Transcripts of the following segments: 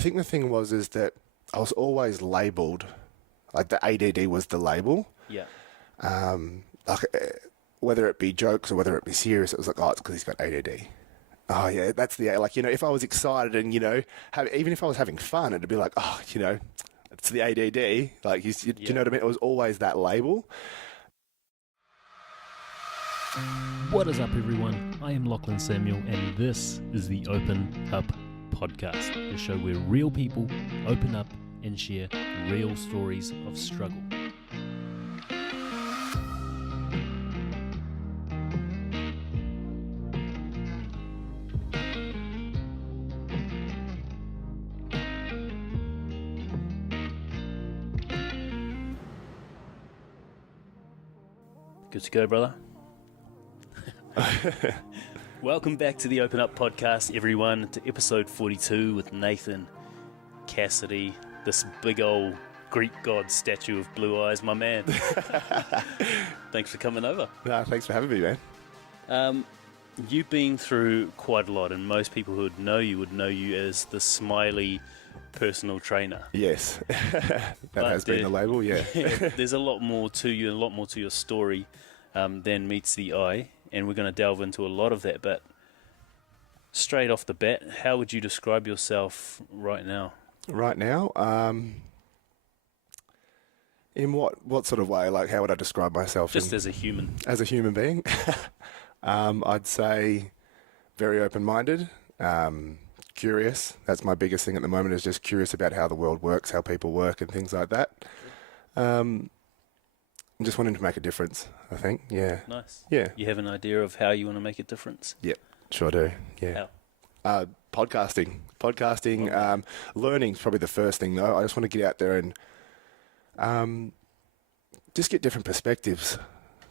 I think the thing is that I was always labelled, like the ADD was the label. Yeah. Like whether it be jokes or whether it be serious, it was like, oh, it's because he's got ADD. Oh yeah, that's the, like, if I was excited and, even if I was having fun, it'd be like, oh, it's the ADD. Like, do you know what I mean? It was always that label. What is up, everyone? I am Lachlan Samuel, and this is the Open Up Podcast, the show where real people open up and share real stories of struggle. Good to go, brother. Welcome back to the Open Up Podcast, everyone, to episode 42 with Nathan Cassidy, this big old Greek god statue of blue eyes, my man. Thanks for coming over. No, thanks for having me, man. You've been through quite a lot, and most people who would know you as the smiley personal trainer. Yes, that has been the label, yeah. There's a lot more to you, and a lot more to your story than meets the eye, and we're going to delve into a lot of that. But straight off the bat, how would you describe yourself right now? Right now? In what sort of way? Like, how would I describe myself? Just as a human. As a human being? I'd say very open-minded, curious. That's my biggest thing at the moment, is just curious about how the world works, how people work and things like that. I'm just wanting to make a difference, I think. Yeah. Nice. Yeah. You have an idea of how you want to make a difference? Yep, sure do. Yeah. How? Podcasting. Learning's probably the first thing, though. I just want to get out there and just get different perspectives.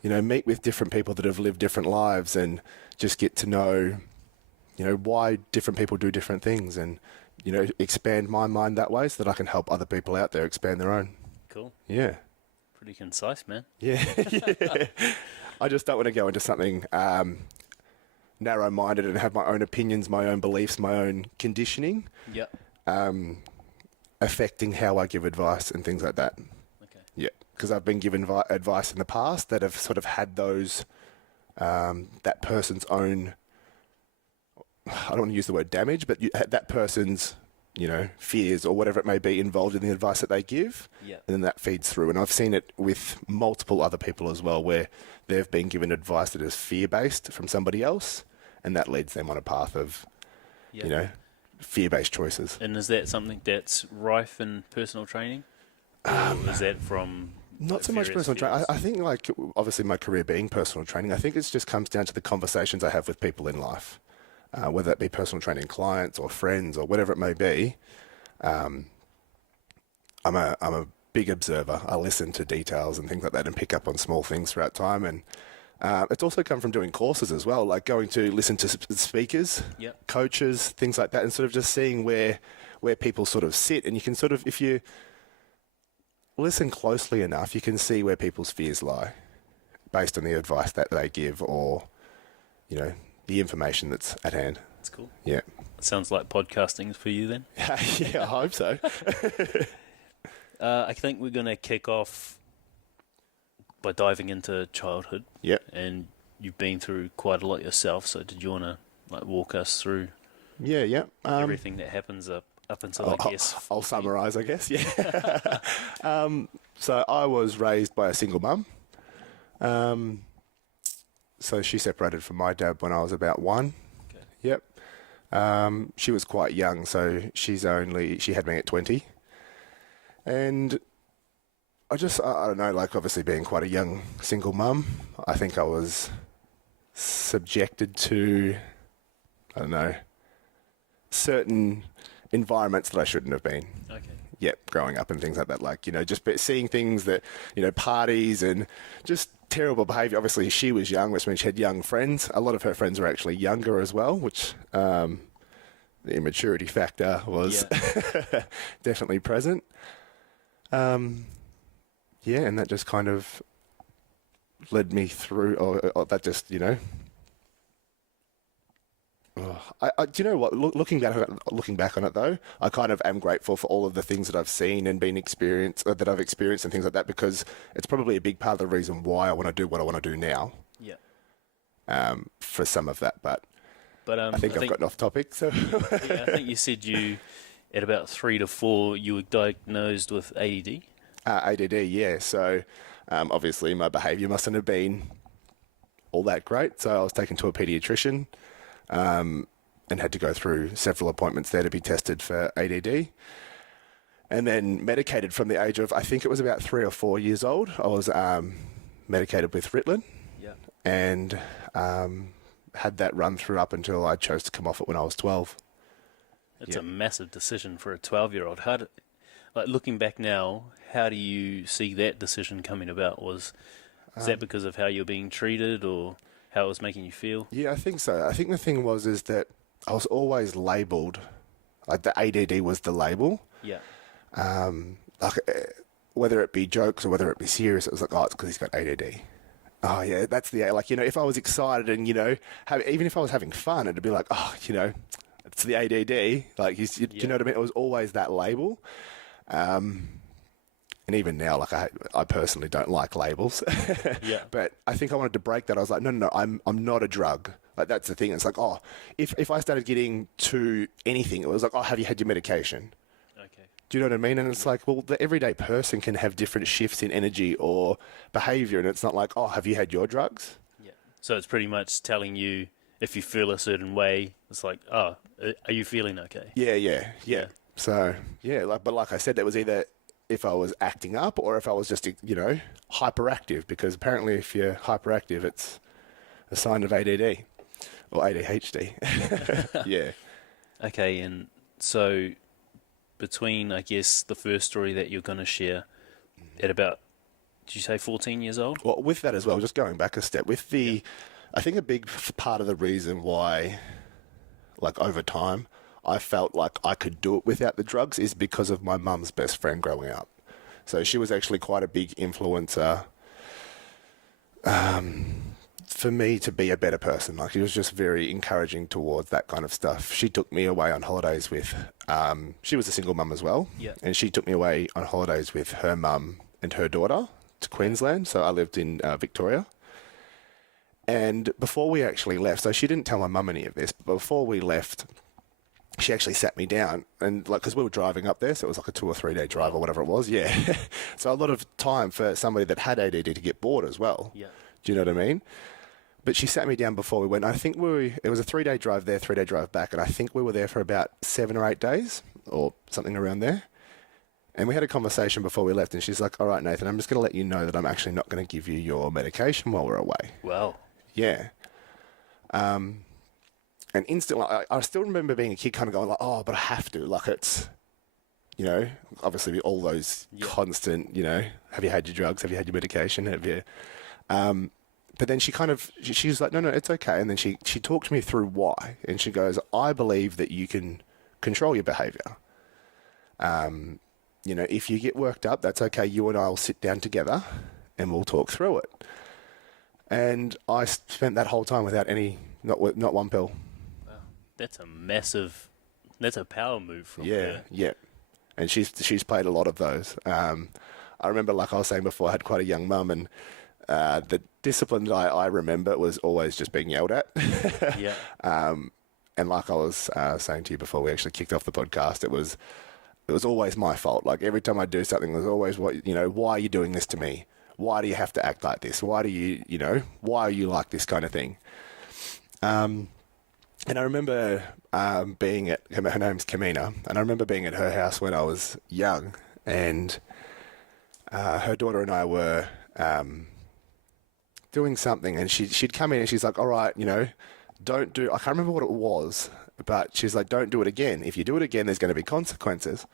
Meet with different people that have lived different lives and just get to know, why different people do different things, and, expand my mind that way so that I can help other people out there expand their own. Cool. Yeah. Pretty concise, man. Yeah. I just don't want to go into something narrow-minded and have my own opinions, my own beliefs, my own conditioning. Yeah. Affecting how I give advice and things like that. Okay. Yeah, because I've been given advice in the past that have sort of had those, that person's own, I don't want to use the word damage, but that person's, fears or whatever it may be involved in the advice that they give. Yeah. And then that feeds through. And I've seen it with multiple other people as well, where they've been given advice that is fear-based from somebody else, and that leads them on a path of, fear-based choices. And is that something that's rife in personal training? Or is that from... Not so much personal training. I think, like, obviously my career being personal training, I think it just comes down to the conversations I have with people in life, whether that be personal training clients or friends or whatever it may be. I'm a big observer. I listen to details and things like that and pick up on small things throughout time. And it's also come from doing courses as well, like going to listen to speakers, coaches, things like that, and sort of just seeing where people sort of sit. And you can sort of, if you listen closely enough, you can see where people's fears lie based on the advice that they give or, the information that's at hand. That's cool. Yeah. It sounds like podcasting for you then. Yeah, I hope so. I think we're going to kick off by diving into childhood. Yep. And you've been through quite a lot yourself, so did you want to walk us through everything that happens up until, I guess... I'll summarise, I guess, yeah. So I was raised by a single mum. So she separated from my dad when I was about 1. Okay. Yep. She was quite young, so she had me at 20. And I don't know, like, obviously being quite a young single mum, I think I was subjected to, I don't know, certain environments that I shouldn't have been. Okay. Yep, growing up and things like that, like, just seeing things that, parties and just terrible behaviour. Obviously, she was young, which means she had young friends. A lot of her friends were actually younger as well, which the immaturity factor was definitely present. And that just kind of led me through, or that just, Do you know what? Looking back on it, though, I kind of am grateful for all of the things that I've seen and that I've experienced and things like that, because it's probably a big part of the reason why I want to do what I want to do now. Yeah. For some of that, but But I think I've gotten off topic. So yeah, I think you said at about 3 to 4, you were diagnosed with ADD. ADD, yeah. So obviously my behaviour mustn't have been all that great. So I was taken to a paediatrician. And had to go through several appointments there to be tested for ADD. And then medicated from the age of, I think it was about 3 or 4 years old. I was medicated with Ritalin. Yeah. And had that run through up until I chose to come off it when I was 12. It's a massive decision for a 12-year-old. Looking back now, how do you see that decision coming about? Is that because of how you're being treated or how it was making you feel? Yeah, I think so. I think the thing is that I was always labelled, like the ADD was the label. Yeah. Whether it be jokes or whether it be serious, it was like, oh, it's because he's got ADD. Oh, yeah, that's if I was excited and, even if I was having fun, it'd be like, oh, it's the ADD. Like, you know what I mean? It was always that label. And even now, I personally don't like labels. Yeah. But I think I wanted to break that. I was like, no, I'm not a drug. Like, that's the thing. It's like, oh, if I started getting to anything, it was like, oh, have you had your medication? Okay. Do you know what I mean? And it's like, well, the everyday person can have different shifts in energy or behavior. And it's not like, oh, have you had your drugs? Yeah. So it's pretty much telling you if you feel a certain way, it's like, oh, are you feeling okay? Yeah. So, yeah, but like I said, that was either if I was acting up or if I was just, hyperactive, because apparently if you're hyperactive, it's a sign of ADD or ADHD. Yeah. Okay, and so between, I guess, the first story that you're going to share at about, did you say 14 years old? Well, with that as well, just going back a step, I think a big part of the reason why, over time, I felt like I could do it without the drugs is because of my mum's best friend growing up. So she was actually quite a big influencer for me to be a better person. Like, she was just very encouraging towards that kind of stuff. She took me away on holidays with, she was a single mum as well. Yeah. And she took me away on holidays with her mum and her daughter to Queensland. So I lived in Victoria. And before we actually left, so she didn't tell my mum any of this, but before we left, she actually sat me down and because we were driving up there, so it was like a 2 or 3 day drive or whatever it was. Yeah. So a lot of time for somebody that had ADD to get bored as well. Yeah. Do you know what I mean? But she sat me down before we went. I think it was a 3 day drive there, 3 day drive back. And I think we were there for about 7 or 8 days or something around there. And we had a conversation before we left and she's like, all right, Nathan, I'm just going to let you know that I'm actually not going to give you your medication while we're away. Wow. Yeah. And instantly, I still remember being a kid kind of going like, oh, but I have to. Like, it's, obviously all those constant, have you had your drugs? Have you had your medication? Have you? But then she's like, no, it's okay. And then she talked me through why. And she goes, I believe that you can control your behavior. If you get worked up, that's okay. You and I will sit down together and we'll talk through it. And I spent that whole time without not one pill. Wow. That's a power move from her. Yeah. And she's played a lot of those. I remember, like I was saying before, I had quite a young mum, and the discipline that I remember was always just being yelled at. Yeah. And like I was saying to you before we actually kicked off the podcast, it was always my fault. Like, every time I do something, there's always, why are you doing this to me? Why do you have to act like this? Why do you, why are you like this kind of thing? And I remember being at, her name's Kamina, and I remember being at her house when I was young, and her daughter and I were doing something, and she'd come in and she's like, all right, don't do, I can't remember what it was, but she's like, don't do it again. If you do it again, there's going to be consequences.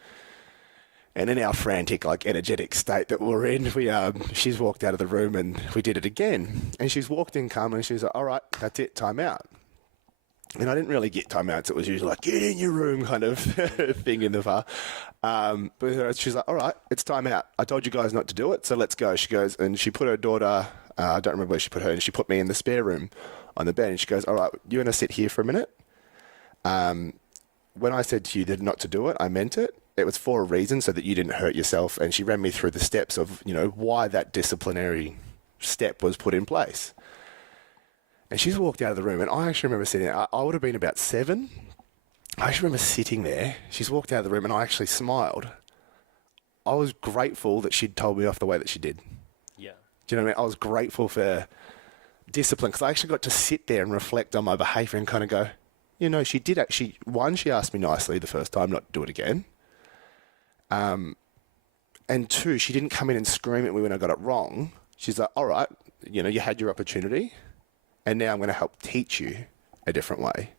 And in our frantic, energetic state that we're in, she's walked out of the room and we did it again. And she's walked in calmly and she's like, all right, that's it, time out. And I didn't really get timeouts. It was usually like, get in your room kind of thing in the bar. But she's like, all right, it's time out. I told you guys not to do it, so let's go. She goes, and she put her daughter, I don't remember where she put her, and she put me in the spare room on the bed. And she goes, all right, you're going to sit here for a minute. When I said to you that not to do it, I meant it. It was for a reason, so that you didn't hurt yourself. And she ran me through the steps of, why that disciplinary step was put in place. And she's walked out of the room, and I actually remember sitting there. I would have been about 7. I actually remember sitting there. She's walked out of the room, and I actually smiled. I was grateful that she'd told me off the way that she did. Yeah. Do you know what I mean? I was grateful for discipline, because I actually got to sit there and reflect on my behaviour and kind of go, she did actually, one, she asked me nicely the first time not to do it again. And 2, she didn't come in and scream at me when I got it wrong. She's like, all right, you had your opportunity, and now I'm going to help teach you a different way.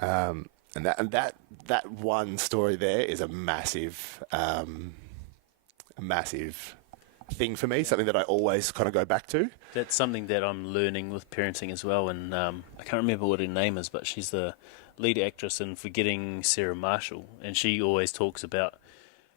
And that one story there is a massive thing for me, something that I always kind of go back to. That's something that I'm learning with parenting as well, and I can't remember what her name is, but she's the lead actress in Forgetting Sarah Marshall, and she always talks about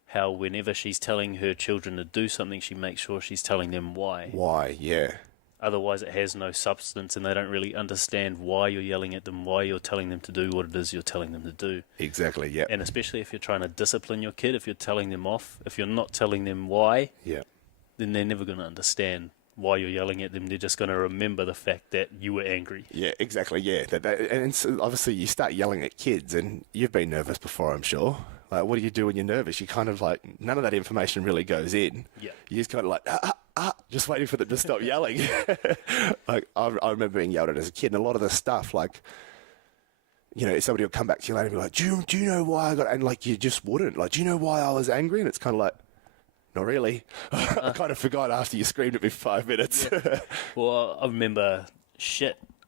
how whenever she's telling her children to do something, she makes sure she's telling them why. Why, yeah. Otherwise it has no substance, and they don't really understand why you're yelling at them, why you're telling them to do what it is you're telling them to do. Exactly, yeah. And especially if you're trying to discipline your kid, if you're telling them off, if you're not telling them why, yeah, then they're never going to understand why you're yelling at them. They're just going to remember the fact that you were angry. Yeah, exactly, yeah. And so obviously you start yelling at kids, and you've been nervous before, I'm sure. Like, what do you do when you're nervous? You kind of none of that information really goes in. Yeah. You just kind of just waiting for them to stop yelling. I remember being yelled at as a kid, and a lot of the stuff, somebody will come back to you later and be like, do you know why I got, and you just wouldn't. Do you know why I was angry? And it's kind of like, not really. I kind of forgot after you screamed at me for 5 minutes. Yeah. Well, I remember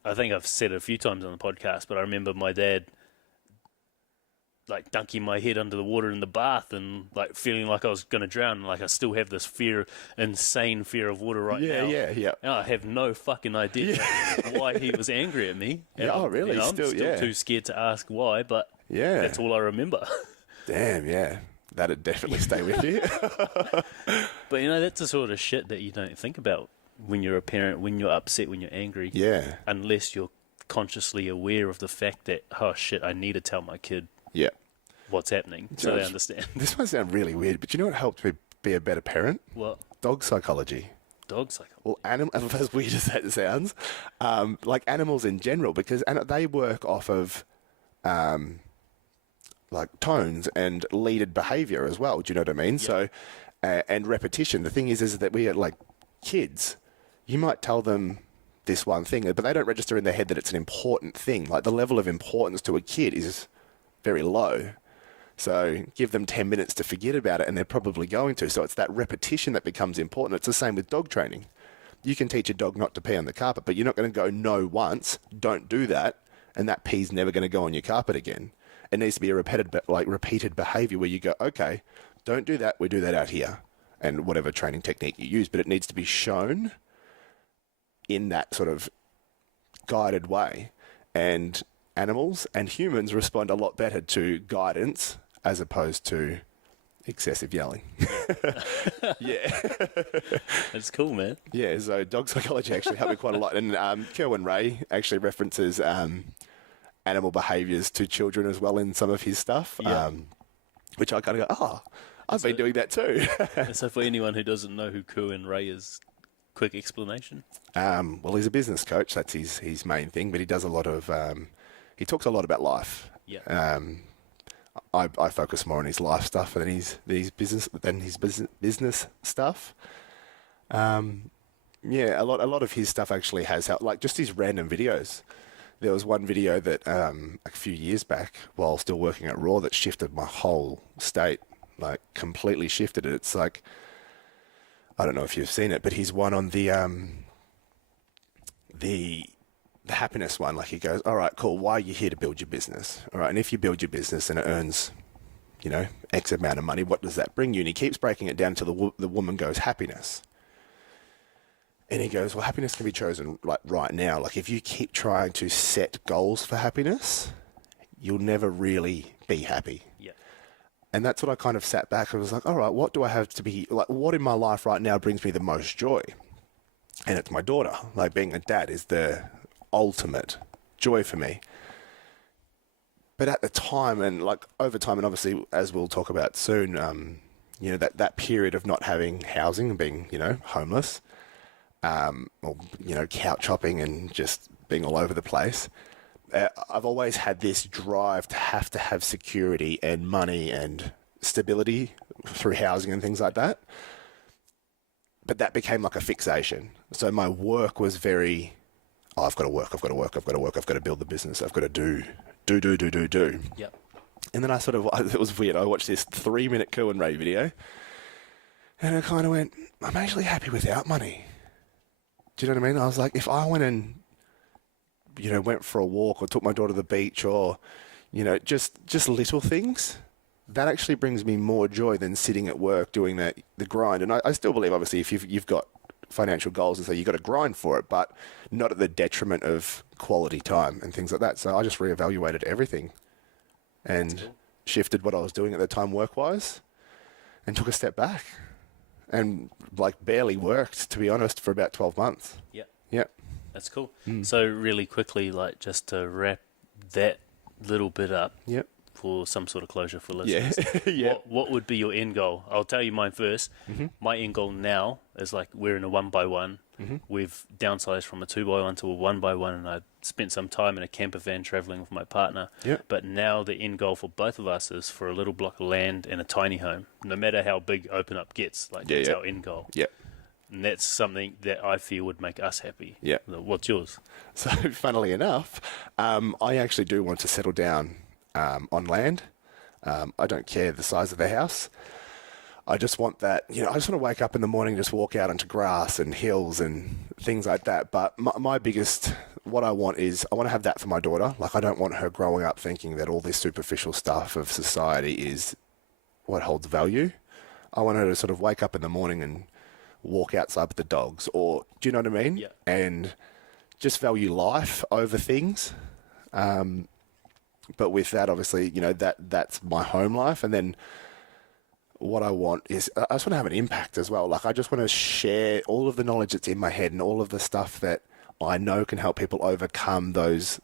I think I've said it a few times on the podcast, but I remember my dad dunking my head under the water in the bath and feeling like I was going to drown. I still have this insane fear of water right now. Yeah. And I have no fucking idea why he was angry at me. And oh, really? I'm still too scared to ask why, but that's all I remember. Damn, yeah. That'd definitely stay with you. But that's the sort of shit that you don't think about when you're a parent, when you're upset, when you're angry. Yeah. Unless you're consciously aware of the fact that, oh shit, I need to tell my kid what's happening so they understand. This might sound really weird, but you know what helped me be a better parent? What? Dog psychology. Dog psychology? Well, as weird as that sounds, animals in general, because they work off of tones and leaded behavior as well. Do you know what I mean? Yeah. So, and repetition. The thing is that we are kids. You might tell them this one thing, but they don't register in their head that it's an important thing. The level of importance to a kid is very low. So give them 10 minutes to forget about it, and they're probably going to. So it's that repetition that becomes important. It's the same with dog training. You can teach a dog not to pee on the carpet, but you're not going to go no once, don't do that, and that pee's never going to go on your carpet again. It needs to be a repeated behavior where you go, okay, don't do that, we do that out here, and whatever training technique you use, but it needs to be shown in that sort of guided way. And animals and humans respond a lot better to guidance as opposed to excessive yelling. Yeah. That's cool, man. Yeah, so dog psychology actually helped me quite a lot. And Kerwin Ray actually references animal behaviours to children as well in some of his stuff, which I kind of go, I've been doing that too. So for anyone who doesn't know who Kerwin Ray is, quick explanation? Well, he's a business coach. That's his main thing, but he does a lot of... he talks a lot about life. Yeah. I focus more on his life stuff than his business stuff. A lot of his stuff actually has helped, just his random videos. There was one video that a few years back, while still working at Raw, that shifted my whole state, completely shifted it. It's I don't know if you've seen it, but he's one on the happiness one. He goes, all right, cool. Why are you here to build your business? All right. And if you build your business and it earns, X amount of money, what does that bring you? And he keeps breaking it down till the woman goes, happiness. And he goes, well, happiness can be chosen right now. If you keep trying to set goals for happiness, you'll never really be happy. Yeah. And that's what I kind of sat back and was like, all right, what do I have to be, what in my life right now brings me the most joy? And it's my daughter. Being a dad is the ultimate joy for me. But at the time, and like over time, and obviously as we'll talk about soon, that period of not having housing and being, homeless, or, couch hopping and just being all over the place. I've always had this drive to have security and money and stability through housing and things like that. But that became like a fixation. So my work was very, I've got to work, I've got to work, I've got to work, I've got to build the business, I've got to do. Yep. And then it was weird. I watched this 3-minute Cool and Ray video, and I kind of went, I'm actually happy without money. Do you know what I mean? I was like, if I went and, went for a walk or took my daughter to the beach or, just little things, that actually brings me more joy than sitting at work doing the grind. And I still believe, obviously, if you've got financial goals and so you've got to grind for it, but not at the detriment of quality time and things like that. So I just reevaluated everything and shifted what I was doing at the time work-wise and took a step back and barely worked, to be honest, for about 12 months. Yeah. That's cool. So really quickly, just to wrap that little bit up. Yep. For some sort of closure for listeners. Yeah. What would be your end goal? I'll tell you mine first. My end goal now is we're in a 1x1. We've downsized from a 2x1 to a 1x1, and I spent some time in a camper van traveling with my partner. Yep. But now the end goal for both of us is for a little block of land and a tiny home. No matter how big Open Up gets, that's our end goal. Yep. And that's something that I feel would make us happy. Yeah. What's yours? So, funnily enough, I actually do want to settle down on land. I don't care the size of the house. I just want that, I just want to wake up in the morning, just walk out onto grass and hills and things like that. But my biggest, what I want is, I want to have that for my daughter. I don't want her growing up thinking that all this superficial stuff of society is what holds value. I want her to sort of wake up in the morning and walk outside with the dogs, or, do you know what I mean? Yeah. And just value life over things. But with that, obviously, that's my home life. And then what I want is, I just want to have an impact as well. I just want to share all of the knowledge that's in my head and all of the stuff that I know can help people overcome those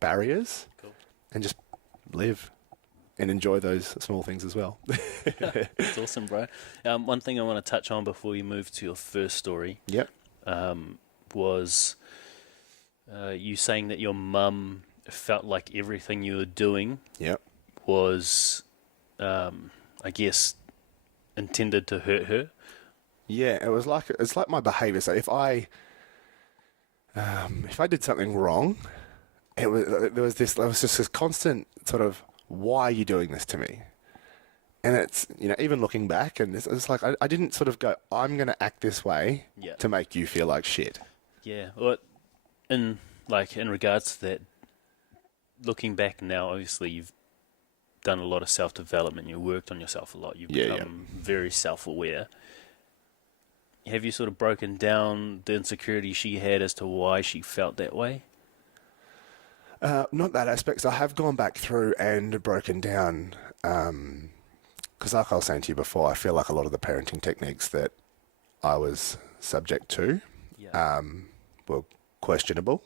barriers. Cool. And just live and enjoy those small things as well. That's awesome, bro. One thing I want to touch on before you move to your first story. Yep. Was you saying that your mum felt like everything you were doing Yep. was, I guess, intended to hurt her? Yeah, it's like my behaviour. So if I did something wrong, there was just this constant sort of, why are you doing this to me? And it's, even looking back, and it's like, I didn't sort of go, I'm going to act this way to make you feel like shit. Yeah. Well, in regards to that, looking back now, obviously you've done a lot of self-development. You worked on yourself a lot. You've become very self-aware. Have you sort of broken down the insecurity she had as to why she felt that way? Not that aspect. So I have gone back through and broken down, because like I was saying to you before, I feel like a lot of the parenting techniques that I was subject to were questionable.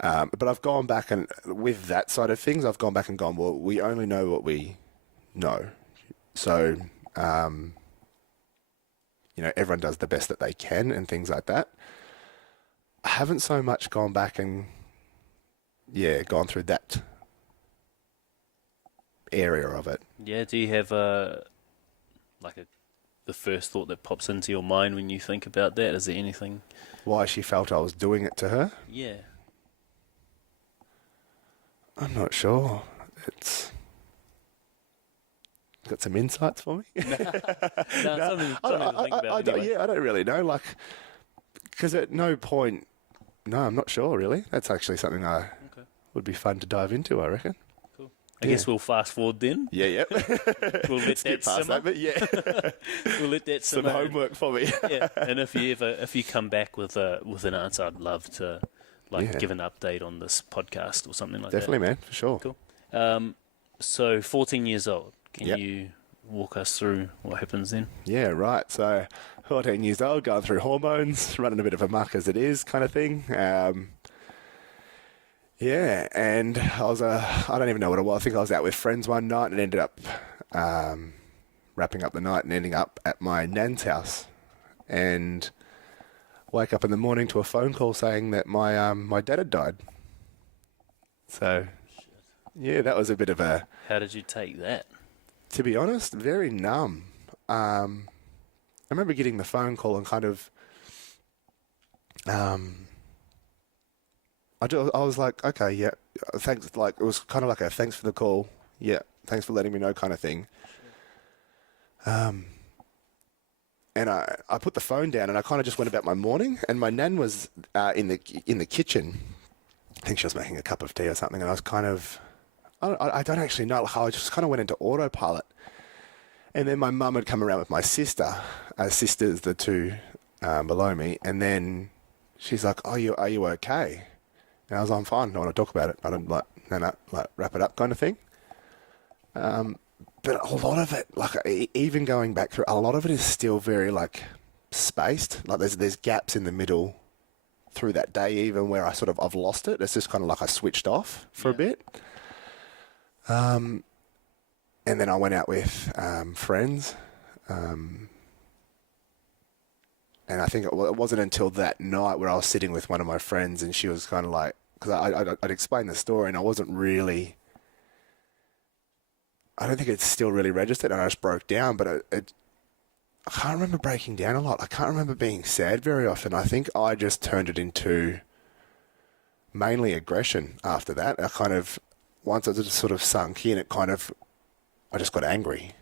But I've gone back, and with that side of things, I've gone back and gone, well, we only know what we know. So, everyone does the best that they can and things like that. I haven't so much gone back and, gone through that area of it. Yeah, do you have the first thought that pops into your mind when you think about that? Is there anything? Why she felt I was doing it to her? Yeah. I'm not sure. It's got some insights for me. Something to think about anyway. I don't really know. Because at no point, no, I'm not sure really. That's actually something would be fun to dive into, I reckon. Cool. I guess we'll fast forward then. Yeah. We'll let Skip that past simmer. that, but yeah. We'll let that Some simmer. homework for me. Yeah, and if you come back with an answer, I'd love to give an update on this podcast or something like Definitely, man, for sure. Cool. So 14 years old. Can you walk us through what happens then? Yeah, right. So 14 years old, going through hormones, running a bit of a muck as it is kind of thing. Yeah, and I don't even know what it was. I think I was out with friends one night and ended up wrapping up the night and ending up at my nan's house. And wake up in the morning to a phone call saying that my dad had died. So, yeah, that was a bit of a, How did you take that? to be honest, very numb. I remember getting the phone call and kind of, I was like, okay, yeah, thanks. Like, it was kind of like a thanks for the call. Yeah, thanks for letting me know kind of thing. And I put the phone down and I kind of just went about my morning. And my nan was in the kitchen. I think she was making a cup of tea or something. And I was kind of, I don't actually know how, I just kind of went into autopilot. And then my mum had come around with my sister. Sisters, the two below me. And then she's like, "Oh, are you okay?" And I was like, "I'm fine. I don't want to talk about it. I don't like wrap it up kind of thing." But a lot of it, like even going back through, a lot of it is still very like spaced. Like there's gaps in the middle through that day, even where I've lost it. It's just kind of like I switched off for a bit. And then I went out with friends. And I think it wasn't until that night where I was sitting with one of my friends and she was kind of like, because I'd explained the story and I wasn't really, I don't think it's still really registered and I just broke down, but I can't remember breaking down a lot. I can't remember being sad very often. I think I just turned it into mainly aggression after that. I kind of, once it just sort of sunk in, it kind of, I just got angry.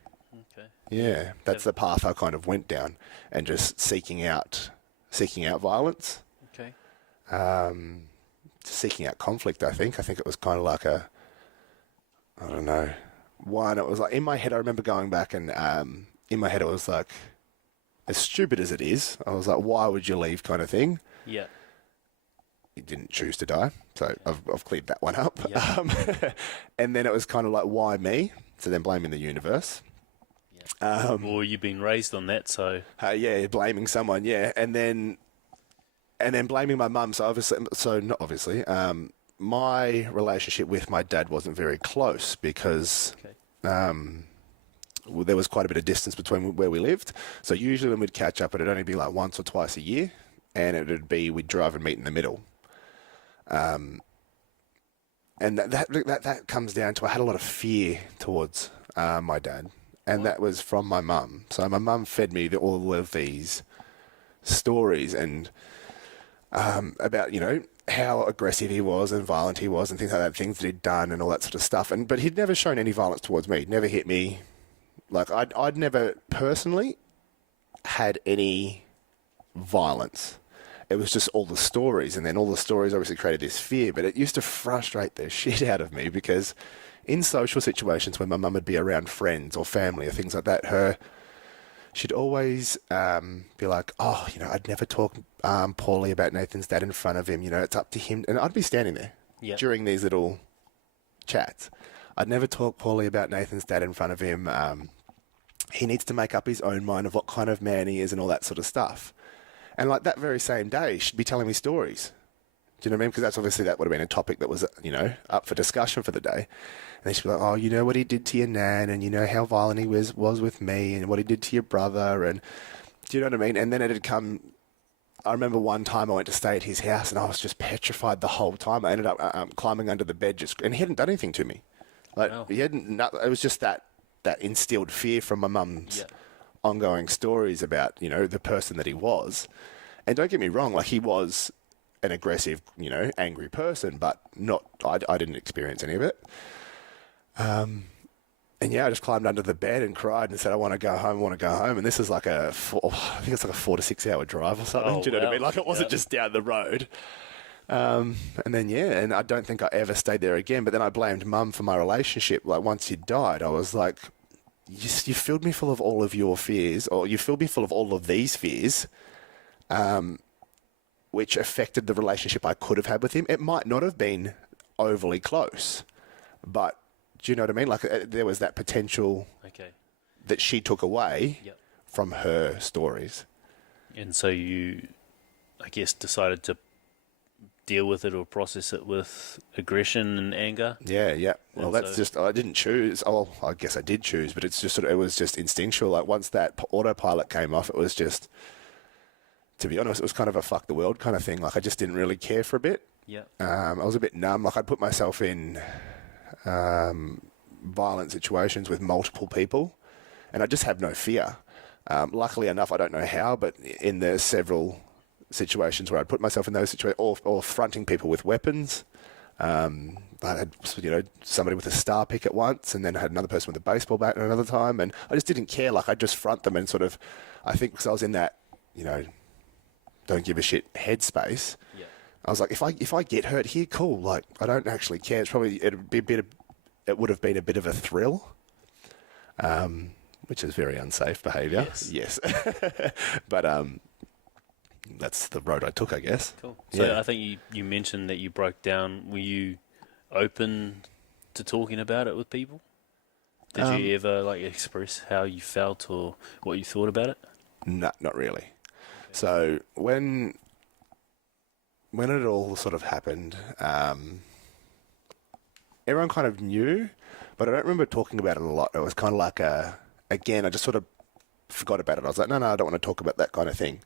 Okay. Yeah, that's the path I kind of went down and just seeking out violence. Okay. Seeking out conflict, I think. I think it was kind of like I don't know. One, it was like, in my head, I remember going back and in my head it was like, as stupid as it is, I was like, why would you leave kind of thing. Yeah. He didn't choose to die, so I've cleared that one up. Yeah. And then it was kind of like, why me? So then blaming the universe. Well, you've been raised on that, so... Yeah, blaming someone, yeah. And then blaming my mum. Not obviously, my relationship with my dad wasn't very close because there was quite a bit of distance between where we lived. So usually when we'd catch up, it'd only be like once or twice a year, and it'd be we'd drive and meet in the middle. And that comes down to I had a lot of fear towards my dad, and that was from my mum. So my mum fed me all of these stories and about how aggressive he was and violent he was and things like that, things that he'd done and all that sort of stuff. But he'd never shown any violence towards me. He'd never hit me. Like I'd never personally had any violence. It was just all the stories, and then all the stories obviously created this fear. But it used to frustrate the shit out of me because in social situations when my mum would be around friends or family or things like that, she'd always be like, "Oh, I'd never talk poorly about Nathan's dad in front of him. It's up to him." And I'd be standing there during these little chats. I'd never talk poorly about Nathan's dad in front of him. He needs to make up his own mind of what kind of man he is and all that sort of stuff. And like that very same day, she'd be telling me stories. Do you know what I mean? Because that would have been a topic that was, up for discussion for the day. And then she'd be like, "Oh, you know what he did to your nan, and you know how violent he was with me, and what he did to your brother, and do you know what I mean?" And then it'd come. I remember one time I went to stay at his house, and I was just petrified the whole time. I ended up climbing under the bed, and he hadn't done anything to me. Like he hadn't. It was just that instilled fear from my mum's ongoing stories about the person that he was. And don't get me wrong, like he was an aggressive, angry person, but not. I didn't experience any of it. And I just climbed under the bed and cried and said, "I want to go home. I want to go home." And this is like I think it's like a 4 to 6 hour drive or something. Oh, do you know what I wow. mean? Like it wasn't just down the road. And then and I don't think I ever stayed there again. But then I blamed mum for my relationship. Like once he died, I was like, you filled me full of all of your fears, or you filled me full of all of these fears, which affected the relationship I could have had with him. It might not have been overly close, but do you know what I mean? Like there was that potential that she took away from her stories. And so you, I guess, decided to deal with it or process it with aggression and anger. Yeah. Well, And that's so- just, I didn't choose. Oh, I guess I did choose, but it's just sort of, it was just instinctual. Like once that autopilot came off, it was just, to be honest, it was kind of a fuck the world kind of thing. Like I just didn't really care for a bit. Yeah. I was a bit numb. Like I'd put myself in violent situations with multiple people, and I just have no fear. Luckily enough, I don't know how, but in the several situations where I'd put myself in those situations, or fronting people with weapons. I had, somebody with a star pick at once, and then I had another person with a baseball bat at another time, and I just didn't care. Like I'd just front them and sort of, I think because I was in that, don't give a shit headspace. Yeah. I was like, if I get hurt here, cool. Like I don't actually care. It would have been a bit of a thrill, which is very unsafe behaviour. Yes. But that's the road I took, I guess. Cool. So Yeah. I think you mentioned that you broke down. Were you open to talking about it with people? Did you ever express how you felt or what you thought about it? No, not really. So when it all sort of happened, everyone kind of knew, but I don't remember talking about it a lot. It was kind of like again, I just sort of forgot about it. I was like, no, I don't want to talk about that kind of thing.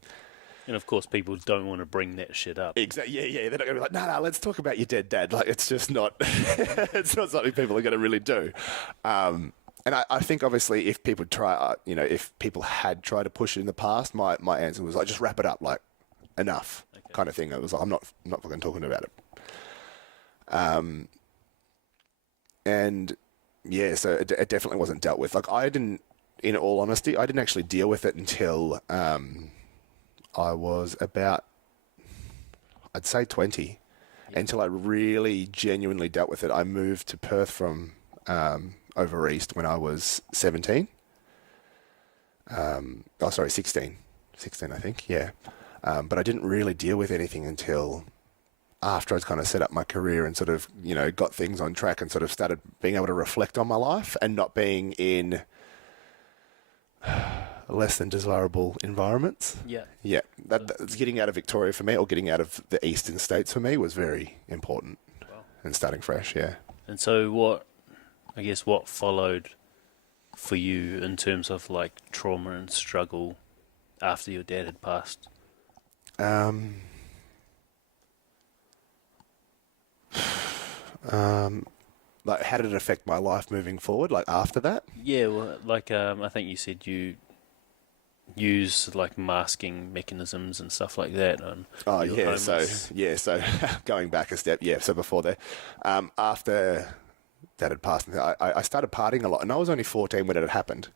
And of course, people don't want to bring that shit up. Exactly. Yeah. They're not going to be like, no, let's talk about your dead dad. Like, it's just not, it's not something people are going to really do. And I think obviously if people try, if people had tried to push it in the past, my answer was like, just wrap it up, like enough kind of thing. It was like, I'm not fucking talking about it. And yeah, so it definitely wasn't dealt with. Like in all honesty, I didn't actually deal with it until, I was about, I'd say 20, until I really genuinely dealt with it. I moved to Perth from over east when I was 17. 16. 16, I think, yeah. But I didn't really deal with anything until after I'd kind of set up my career and sort of, got things on track and sort of started being able to reflect on my life and not being in less than desirable environments. Yeah. Yeah, that's getting out of Victoria for me, or getting out of the eastern states for me, was very important. Wow. And starting fresh, yeah. And so what followed for you in terms of trauma and struggle after your dad had passed? How did it affect my life moving forward, after that? Yeah, well, I think you said you use masking mechanisms and stuff like that. Oh yeah, so going back a step, so before that, after Dad had passed, I started partying a lot, and I was only 14 when it had happened.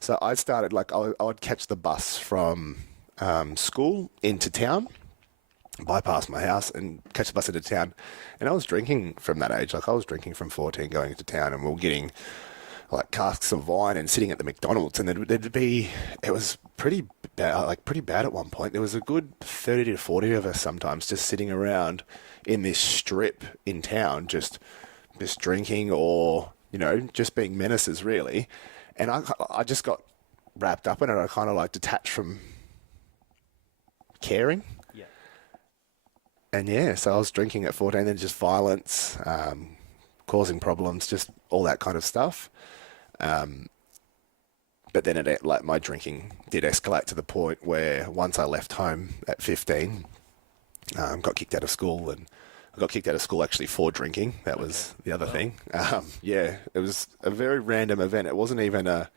So I started I would catch the bus from school into town, bypass my house, and catch the bus into town. And I was drinking from that age. I was drinking from 14 going into town, and we were getting casks of wine and sitting at the McDonald's, and it was pretty bad at one point. There was a good 30 to 40 of us sometimes just sitting around in this strip in town, just drinking or, just being menaces really. And I just got wrapped up in it. I kind of detached from caring. Yeah. And yeah, so I was drinking at 14, then just violence, causing problems, just all that kind of stuff. But then my drinking did escalate to the point where once I left home at 15, got kicked out of school, and I got kicked out of school actually for drinking. That was the other thing. Yeah, it was a very random event. It wasn't even it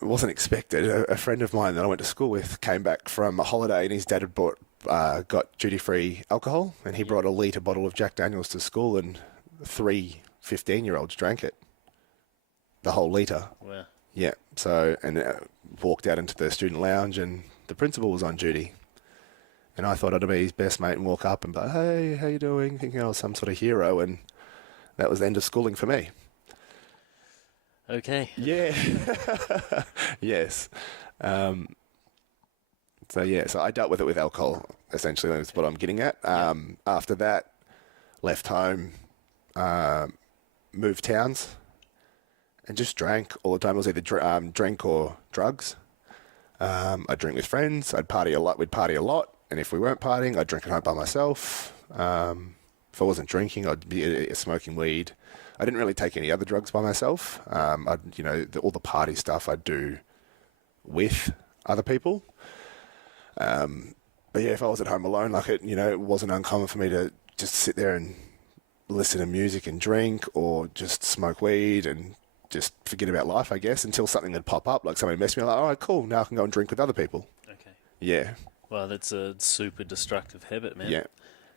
wasn't expected. A friend of mine that I went to school with came back from a holiday, and his dad had got duty-free alcohol, and he brought a litre bottle of Jack Daniels to school, and 3 15-year-olds drank it. The whole litre. Wow. Yeah. So, and walked out into the student lounge, and the principal was on duty. And I thought I'd be his best mate and walk up and be like, hey, how you doing? Thinking I was some sort of hero, and that was the end of schooling for me. Okay. Yeah. Yes. So I dealt with it with alcohol, essentially. That's what I'm getting at. After that, left home, moved towns, and just drank all the time. It was either drink or drugs. I'd drink with friends. I'd party a lot. We'd party a lot. And if we weren't partying, I'd drink at home by myself. If I wasn't drinking, I'd be smoking weed. I didn't really take any other drugs by myself. All the party stuff I'd do with other people. But yeah, if I was at home alone, it wasn't uncommon for me to just sit there and listen to music and drink, or just smoke weed and just forget about life, I guess, until something would pop up, like somebody messed me, like, all right, cool, now I can go and drink with other people. Okay. Yeah. Well, that's a super destructive habit, man. Yeah.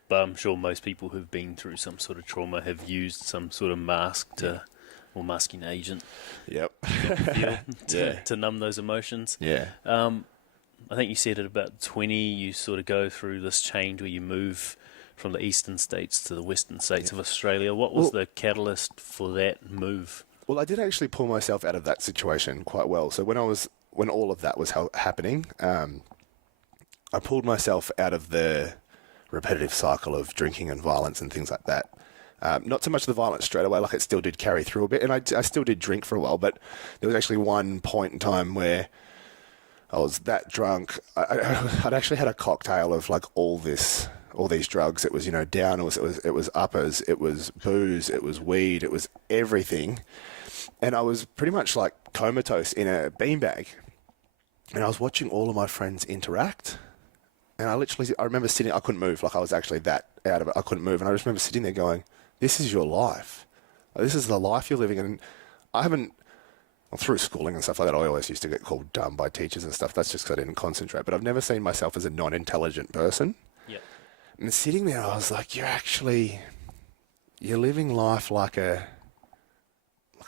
But I'm sure most people who've been through some sort of trauma have used some sort of mask or masking agent Yep. to numb those emotions. Yeah. I think you said at about 20, you sort of go through this change where you move from the eastern states to the western states of Australia. What was the catalyst for that move? Well, I did actually pull myself out of that situation quite well. So when all of that was happening, I pulled myself out of the repetitive cycle of drinking and violence and things like that. Not so much the violence straight away, like it still did carry through a bit, and I still did drink for a while, but there was actually one point in time where I was that drunk. I'd actually had a cocktail of like all these drugs. It was, downers, it was uppers, it was booze, it was weed, it was everything. And I was pretty much like comatose in a beanbag. And I was watching all of my friends interact. And I remember sitting, I couldn't move. Like I was actually that out of it. I couldn't move. And I just remember sitting there going, this is your life. Like, this is the life you're living. And I haven't, through schooling and stuff like that, I always used to get called dumb by teachers and stuff. That's just because I didn't concentrate. But I've never seen myself as a non-intelligent person. Yeah. And sitting there, I was like, you're living life like a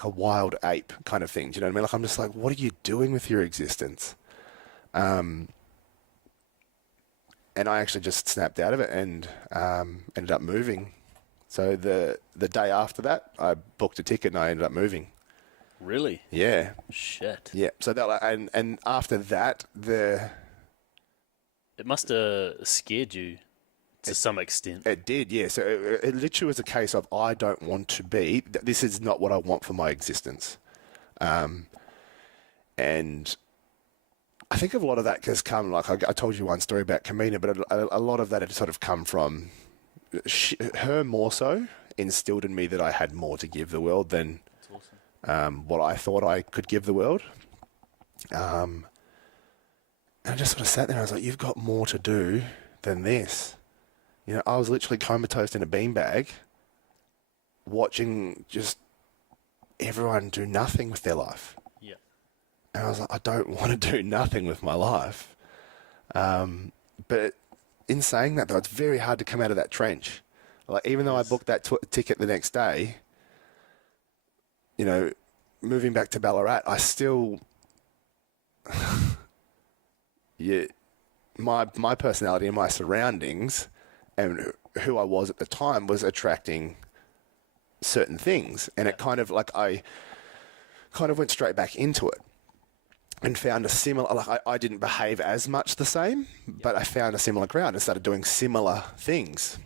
wild ape kind of thing. Do you know what I mean? Like, I'm just like, what are you doing with your existence? And I actually just snapped out of it and ended up moving. So the day after that, I booked a ticket and I ended up moving. Really? Yeah. Shit. Yeah. So that and after that, it must have scared you to some extent. It did, yeah. So it literally was a case of, I don't want to be. This is not what I want for my existence. And I think a lot of that has come, like I told you one story about Kamina, but a lot of that had sort of come from her more so instilled in me that I had more to give the world than what I thought I could give the world. And I just sort of sat there and I was like, you've got more to do than this. I was literally comatose in a beanbag watching just everyone do nothing with their life. Yeah. And I was like, I don't want to do nothing with my life. But in saying that, though, it's very hard to come out of that trench. Like, even though I booked that ticket the next day, moving back to Ballarat, I still... my personality and my surroundings and who I was at the time was attracting certain things. And it kind of, like, I kind of went straight back into it and found a similar, like, I didn't behave as much the same, but I found a similar crowd and started doing similar things.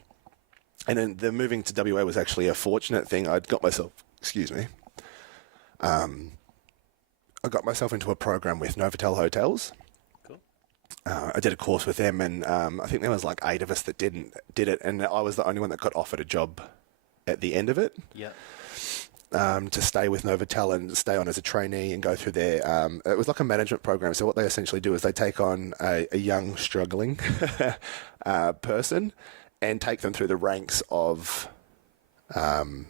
And then the moving to WA was actually a fortunate thing. I'd got myself, I got myself into a program with Novotel Hotels. I did a course with them, and I think there was like 8 of us that did it, and I was the only one that got offered a job at the end of it. Yeah. To stay with Novotel and stay on as a trainee and go through their... it was like a management program. So what they essentially do is they take on a young, struggling person and take them through the ranks of, Novotel.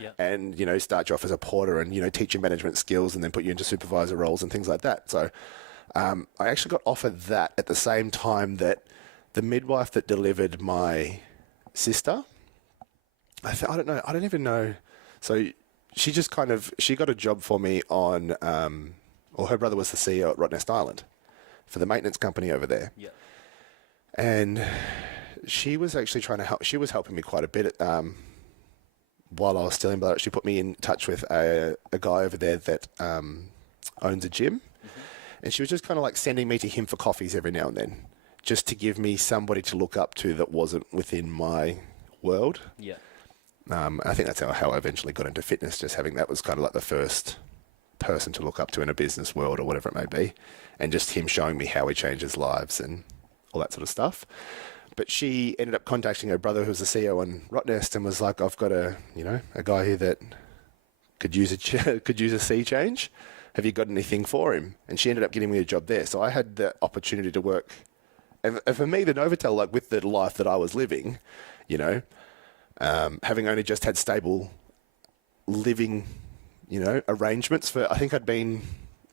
Yeah. And, start you off as a porter and, teach you management skills and then put you into supervisor roles and things like that. So I actually got offered that at the same time that the midwife that delivered my sister... I don't know. I don't even know. So she just she got a job for me on, or her brother was the CEO at Rottnest Island for the maintenance company over there. Yeah. And she was actually trying to help. She was helping me quite a bit while I was still in Ballarat. She put me in touch with a guy over there that owns a gym. Mm-hmm. And she was just kind of like sending me to him for coffees every now and then, just to give me somebody to look up to that wasn't within my world. Yeah. I think that's how I eventually got into fitness, just having that was kind of like the first person to look up to in a business world or whatever it may be. and just him showing me how he changes lives and all that sort of stuff. But she ended up contacting her brother, who was the CEO on Rottnest, and was like, I've got a guy here that could use a sea change. Have you got anything for him? And she ended up getting me a job there. So I had the opportunity to work. And for me, the Novotel, like with the life that I was living, having only just had stable living, arrangements for, I think I'd been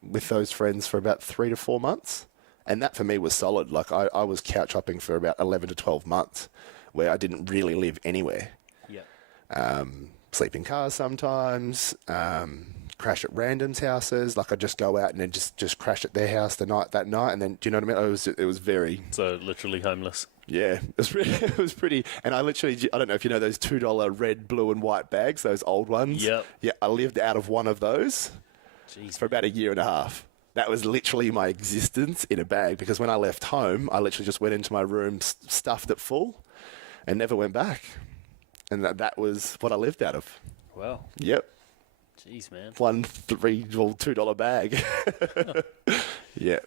with those friends for about 3 to 4 months. And that for me was solid. Like I was couch hopping for about 11 to 12 months where I didn't really live anywhere. Yeah. Sleep in cars sometimes, crash at randoms' houses. Like I'd just go out and then just crash at their house that night. And then, do you know what I mean? It was very... So literally homeless. Yeah, it was pretty. And I don't know if you know those $2 red, blue and white bags, those old ones. Yep. Yeah, I lived out of one of those for about 1.5 years. That was literally my existence in a bag, because when I left home, I literally just went into my room, stuffed it full, and never went back. And that was what I lived out of. Wow. Yep. Jeez, man. One $2 bag. Yeah.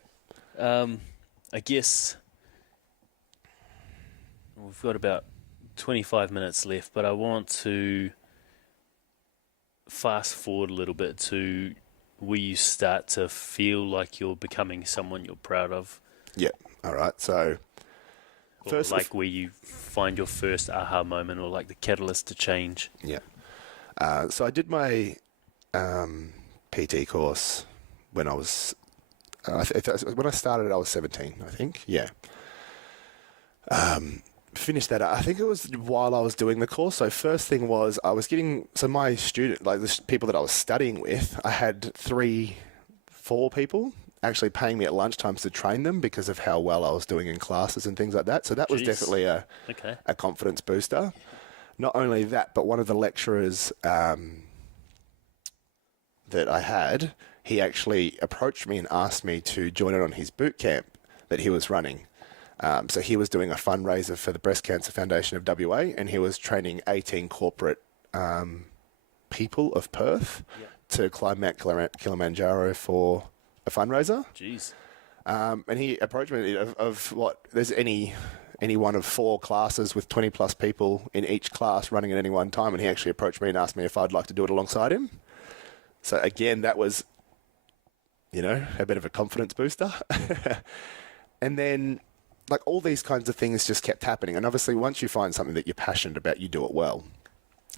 I guess we've got about 25 minutes left, but I want to fast forward a little bit to where you start to feel like you're becoming someone you're proud of. Yeah. All right. So, Or like where you find your first aha moment, or like the catalyst to change. Yeah. So I did my PT course when I was, when I started, I was 17, I think. Yeah. Finished that. I think it was while I was doing the course. So first thing was I was getting, so my student, like the people that I was studying with, I had 4 people actually paying me at lunchtimes to train them because of how well I was doing in classes and things like that. So that was definitely a confidence booster. Not only that, but one of the lecturers that I had, he actually approached me and asked me to join in on his boot camp that he was running. So he was doing a fundraiser for the Breast Cancer Foundation of WA, and he was training 18 corporate people of Perth to climb Mount Kilimanjaro for a fundraiser. Jeez. And he approached me of what, there's any one of 4 classes with 20 plus people in each class running at any one time, and he actually approached me and asked me if I'd like to do it alongside him. So again, that was, a bit of a confidence booster. And then, like, all these kinds of things just kept happening. And obviously, once you find something that you're passionate about, you do it well.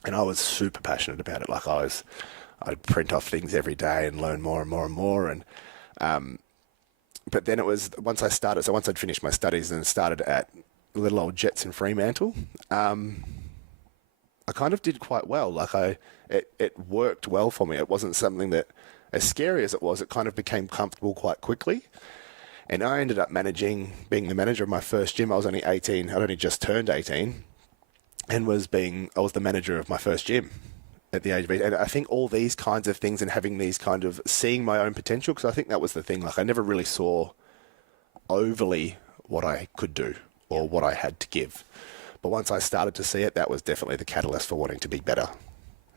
And I was super passionate about it. Like, I'd print off things every day and learn more and more and more. And, but then it was, once I'd finished my studies and started at little old Jets in Fremantle, I kind of did quite well. Like, it worked well for me. It wasn't something that, as scary as it was, it kind of became comfortable quite quickly. And I ended up being the manager of my first gym. I was only 18. I'd only just turned 18, and I was the manager of my first gym at the age of 18. And I think all these kinds of things, and having these kind of seeing my own potential, because I think that was the thing. Like, I never really saw overly what I could do or what I had to give. But once I started to see it, that was definitely the catalyst for wanting to be better.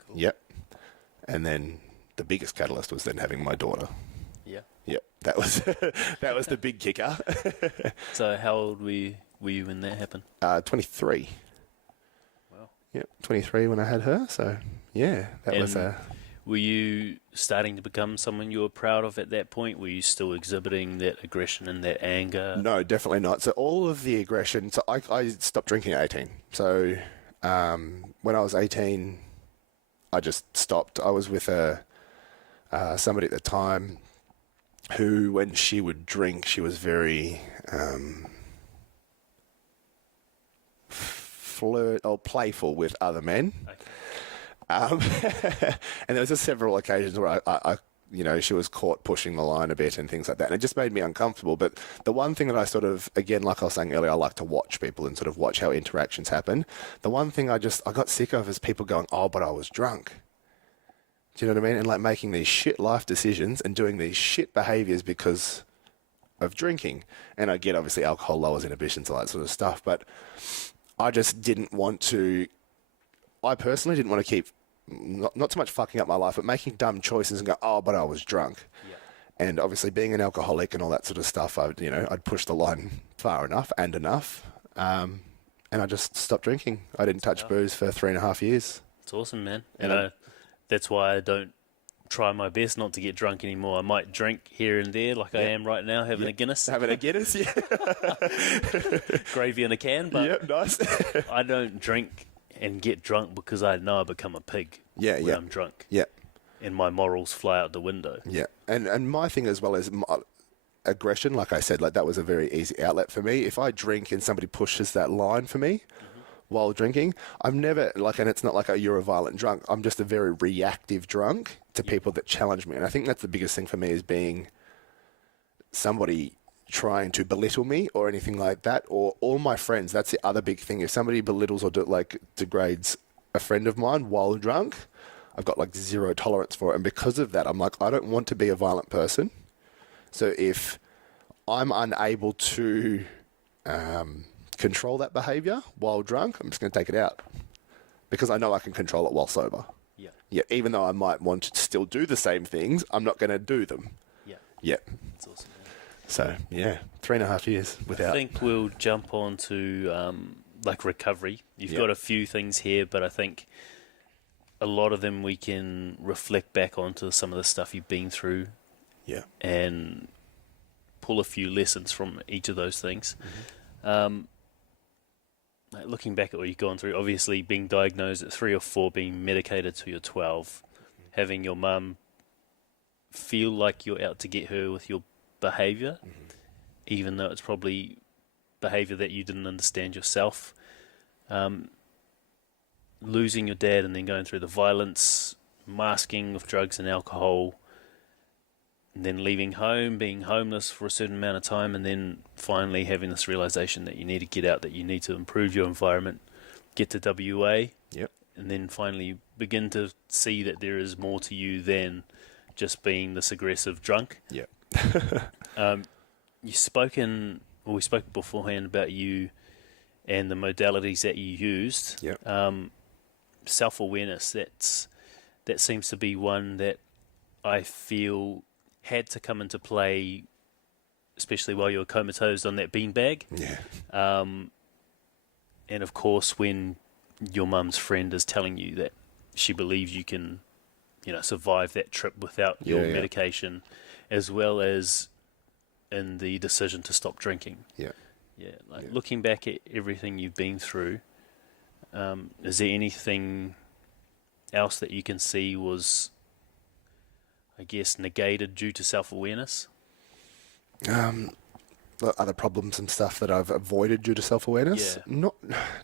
Cool. Yep. And then the biggest catalyst was then having my daughter. Yeah. Yep. That was the big kicker. So how old were you when that happened? 23. Wow. Yep, 23 when I had her. So yeah, that was a. Were you starting to become someone you were proud of at that point? Were you still exhibiting that aggression and that anger? No, definitely not. So all of the aggression. So I stopped drinking at 18. So when I was 18, I just stopped. I was with somebody at the time who, when she would drink, she was very playful with other men. Okay. And there was just several occasions where I she was caught pushing the line a bit and things like that. And it just made me uncomfortable. But the one thing that I sort of, again, like I was saying earlier, I like to watch people and sort of watch how interactions happen. The one thing I got sick of is people going, oh, but I was drunk. Do you know what I mean? And like making these shit life decisions and doing these shit behaviors because of drinking. And I get, obviously, alcohol lowers inhibitions, all that sort of stuff. But I just didn't want to, I personally didn't want to keep, not so much fucking up my life, but making dumb choices and go, oh, but I was drunk. Yeah. And obviously, being an alcoholic and all that sort of stuff, I'd push the line far enough and enough, and I just stopped drinking. I didn't touch booze for 3.5 years. It's awesome, man. And That's why I don't try my best not to get drunk anymore. I might drink here and there, like I am right now, having a Guinness. Having a Guinness, yeah. Gravy in a can, but Yep, nice. I don't drink and get drunk because I know I become a pig when I'm drunk. Yeah. And my morals fly out the window. Yeah. And my thing as well is aggression, like I said, like that was a very easy outlet for me. If I drink and somebody pushes that line for me while drinking, I'm never and it's not like you're a violent drunk. I'm just a very reactive drunk to people that challenge me. And I think that's the biggest thing for me, is being somebody trying to belittle me or anything like that, or all my friends. That's the other big thing. If somebody belittles or degrades a friend of mine while drunk, I've got like zero tolerance for it. And because of that, I'm like, I don't want to be a violent person. So if I'm unable to control that behavior while drunk, I'm just going to take it out, because I know I can control it while sober. Yeah. Yeah. Even though I might want to still do the same things, I'm not going to do them. Yeah. Yeah. It's awesome, man. So, yeah, 3.5 years without. I think we'll jump on to recovery. You've got a few things here, but I think a lot of them we can reflect back onto some of the stuff you've been through. Yeah. And pull a few lessons from each of those things. Looking back at what you've gone through, obviously being diagnosed at 3 or 4, being medicated till you're 12, having your mum feel like you're out to get her with your behaviour, even though it's probably behaviour that you didn't understand yourself. Losing your dad and then going through the violence, masking of drugs and alcohol, and then leaving home, being homeless for a certain amount of time, and then finally having this realization that you need to get out, that you need to improve your environment, get to WA, and then finally begin to see that there is more to you than just being this aggressive drunk. Yeah. We spoke beforehand about you and the modalities that you used. Self-awareness, that seems to be one that I feel had to come into play, especially while you were comatose on that beanbag. Yeah. And of course, when your mum's friend is telling you that she believes you can, survive that trip without your medication, as well as in the decision to stop drinking. Looking back at everything you've been through, is there anything else that you can see was, I guess, negated due to self-awareness? Other problems and stuff that I've avoided due to self-awareness. Not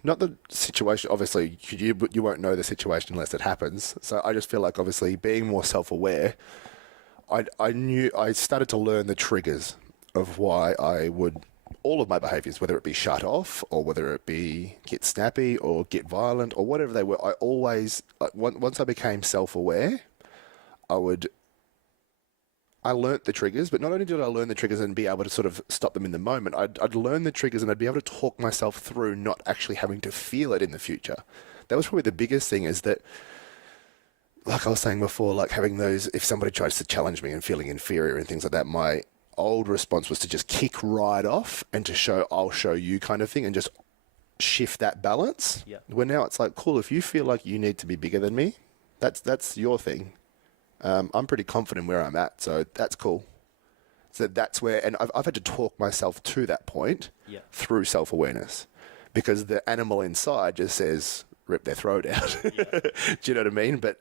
the situation. Obviously, you won't know the situation unless it happens. So I just feel like, obviously, being more self-aware, I started to learn the triggers of why I would, all of my behaviours, whether it be shut off or whether it be get snappy or get violent or whatever they were. I always, once I became self-aware, I learnt the triggers, but not only did I learn the triggers and be able to sort of stop them in the moment, I'd learn the triggers and I'd be able to talk myself through not actually having to feel it in the future. That was probably the biggest thing, is that, like I was saying before, like having those, if somebody tries to challenge me and feeling inferior and things like that, my old response was to just kick right off and to I'll show you kind of thing, and just shift that balance. Where now it's like, cool, if you feel like you need to be bigger than me, that's your thing. I'm pretty confident where I'm at, so that's cool. So that's where, and I've had to talk myself to that point through self-awareness, because the animal inside just says, rip their throat out. Do you know what I mean? But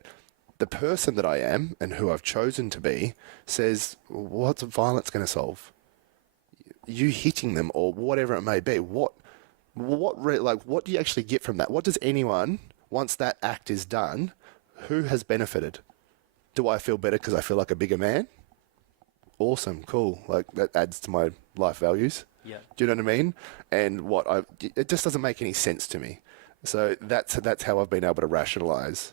the person that I am and who I've chosen to be says, what's violence going to solve? You hitting them or whatever it may be. What do you actually get from that? What does anyone, once that act is done, who has benefited? Do I feel better because I feel like a bigger man? Awesome, cool. Like, that adds to my life values. Do you know what I mean? And it just doesn't make any sense to me. So that's how I've been able to rationalize.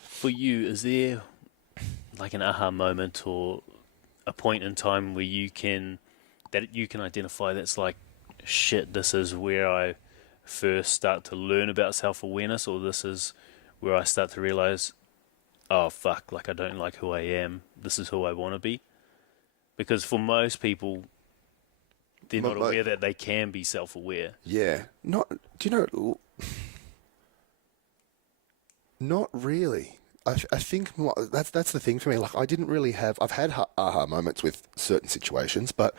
For you, is there like an aha moment or a point in time where you can identify that's like, shit, this is where I first start to learn about self-awareness, or this is where I start to realize, oh fuck, like I don't like who I am, this is who I want to be? Because for most people, they're not But- aware that they can be self-aware. Yeah. Not. Do you know? Not really. I think that's the thing for me. Like, I didn't really have. I've had aha moments with certain situations, but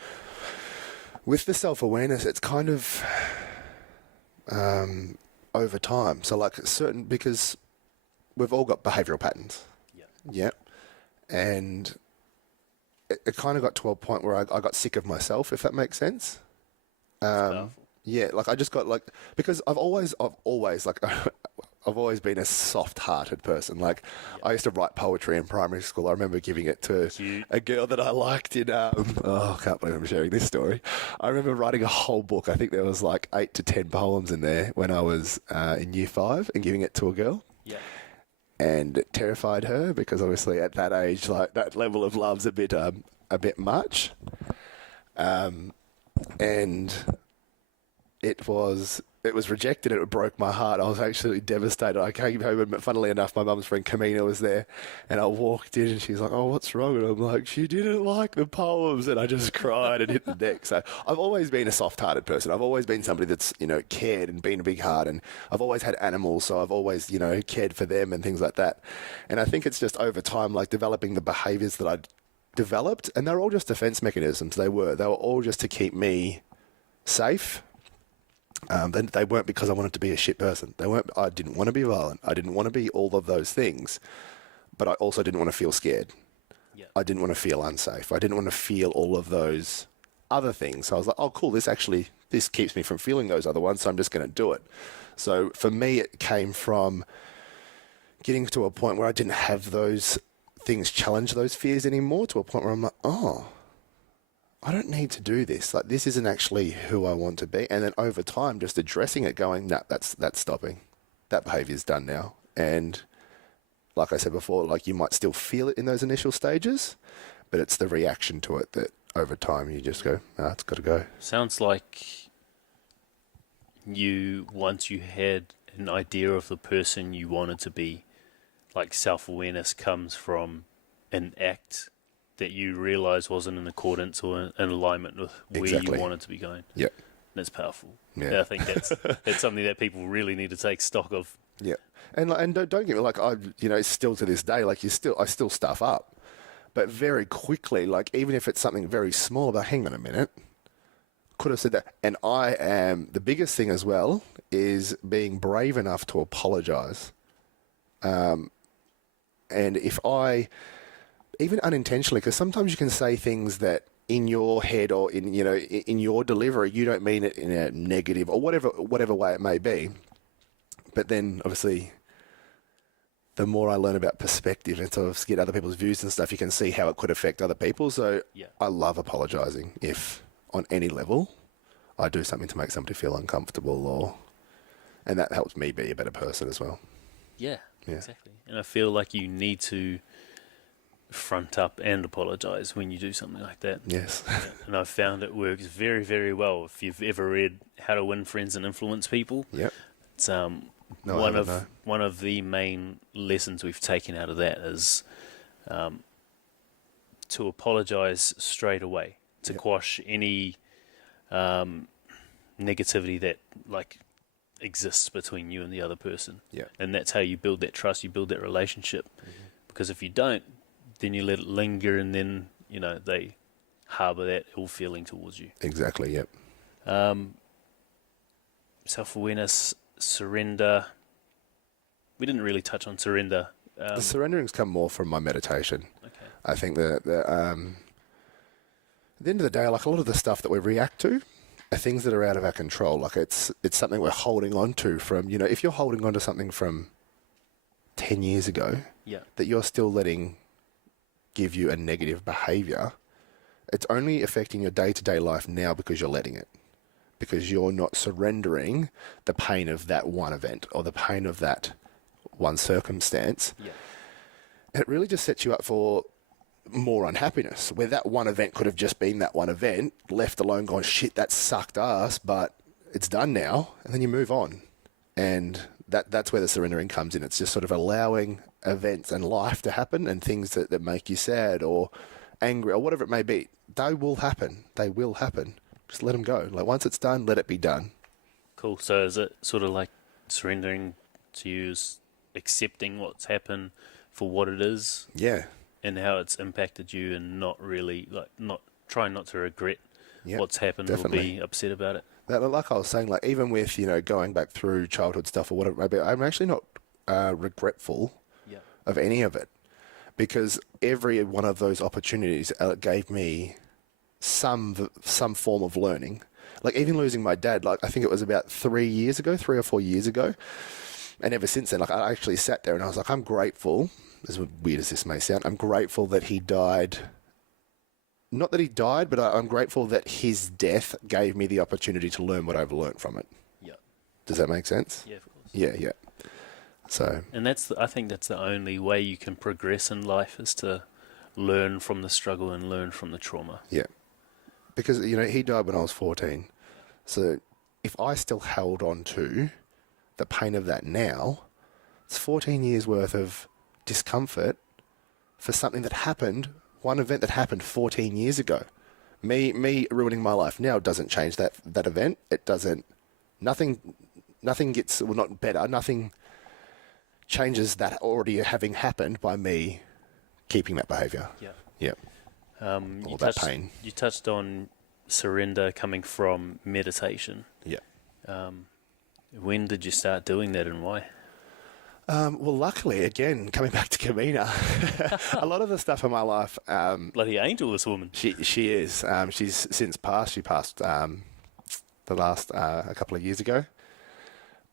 with the self-awareness, it's kind of over time. So, like, because we've all got behavioural patterns. Yeah. Yeah. And it kind of got to a point where I got sick of myself, if that makes sense. Powerful. Yeah, like I just got like, because I've always like I've always been a soft-hearted person. Like, I used to write poetry in primary school. I remember giving it to Cute. a girl that I liked in oh, I can't believe I'm sharing this story. I remember writing a whole book. I think there was like 8 to 10 poems in there when I was in year 5, and giving it to a girl. Yeah. And it terrified her, because obviously at that age, like, that level of love's a bit much. And it was rejected. It broke my heart. I was actually devastated. I came home, and funnily enough, my mum's friend Kamina was there, and I walked in, and she's like, "Oh, what's wrong?" And I'm like, "She didn't like the poems," and I just cried and hit the deck. So I've always been a soft-hearted person. I've always been somebody that's, cared and been a big heart, and I've always had animals, so I've always, cared for them and things like that. And I think it's just over time, like, developing the behaviours that I'd developed, and they're all just defence mechanisms. They were all just to keep me safe. They weren't because I wanted to be a shit person. I didn't want to be violent. I didn't want to be all of those things, but I also didn't want to feel scared. Yeah. I didn't want to feel unsafe. I didn't want to feel all of those other things. So I was like, oh, cool, this keeps me from feeling those other ones, so I'm just going to do it. So for me, it came from getting to a point where I didn't have those things challenge those fears anymore, to a point where I'm like, oh, I don't need to do this. Like, this isn't actually who I want to be. And then over time, just addressing it, going, nah, that's stopping. That behaviour's done now. And like I said before, like, you might still feel it in those initial stages, but it's the reaction to it that over time you just go, nah, it's got to go. Sounds like once you had an idea of the person you wanted to be, like, self-awareness comes from an act that you realise wasn't in accordance or in alignment with where Exactly. you wanted to be going. Yep. That's powerful. Yeah. I think that's something that people really need to take stock of. Yeah. And don't get me, like, still to this day, like, I still stuff up. But very quickly, like, even if it's something very small, but hang on a minute, could have said that. And the biggest thing as well is being brave enough to apologise. And if even unintentionally, because sometimes you can say things that in your head or in your delivery, you don't mean it in a negative or whatever way it may be. But then obviously, the more I learn about perspective and sort of get other people's views and stuff, you can see how it could affect other people. So Yeah. I love apologising if on any level I do something to make somebody feel uncomfortable, and that helps me be a better person as well. Yeah, Yeah. exactly. And I feel like you need to front up and apologise when you do something like that. Yes. And I've found it works very, very well. If you've ever read How to Win Friends and Influence People, Yep. it's No, I one haven't, of no. one of the main lessons we've taken out of that is to apologise straight away, to Yep. quash any negativity that, like, exists between you and the other person. Yeah. And that's how you build that trust, you build that relationship. Because if you don't, then you let it linger, and then they harbour that ill feeling towards you. Exactly. Yep. Self-awareness, surrender. We didn't really touch on surrender. The surrendering's come more from my meditation. Okay. I think that at the end of the day, like, a lot of the stuff that we react to are things that are out of our control. Like, it's something we're holding on to from, if you're holding on to something from 10 years ago Yeah. that you're still letting give you a negative behaviour, it's only affecting your day-to-day life now because you're letting it. Because you're not surrendering the pain of that one event or the pain of that one circumstance. Yeah. It really just sets you up for more unhappiness, where that one event could have just been that one event, left alone, going, shit, that sucked ass, but it's done now, and then you move on. And that's where the surrendering comes in. It's just sort of allowing events and life to happen, and things that make you sad or angry or whatever it may be. they will happen. They will happen. Just let them go. Like, once it's done, let it be done. Cool. So is it sort of like surrendering to you is accepting what's happened for what it is Yeah. and how it's impacted you, and not really not trying not to regret Yeah, what's happened definitely. or be upset about it. That, like I was saying, like, even with, going back through childhood stuff or whatever, maybe I'm actually not regretful Yeah. of any of it, because every one of those opportunities gave me some form of learning. Like, even losing my dad, like, I think it was about 3 or 4 years ago. And ever since then, like, I actually sat there and I was like, I'm grateful, as weird as this may sound, I'm grateful that he died. Not that he died, but I'm grateful that his death gave me the opportunity to learn what I've learned from it. Yeah. Does that make sense? Yeah, of course. Yeah. So, And I think that's the only way you can progress in life, is to learn from the struggle and learn from the trauma. yeah. Because, he died when I was 14. So, if I still held on to the pain of that now, it's 14 years worth of discomfort for something that happened, one event that happened 14 years ago. Me ruining my life now doesn't change that event. It doesn't, nothing gets, well, not better, nothing changes that already having happened by me keeping that behaviour. Yeah. Yeah. You All that pain. You touched on surrender coming from meditation. Yeah. When did you start doing that, and why? Well, luckily, again, coming back to Kamina, a lot of the stuff in my life, Bloody angel, this woman. she is. She's since passed. She passed the last a couple of years ago.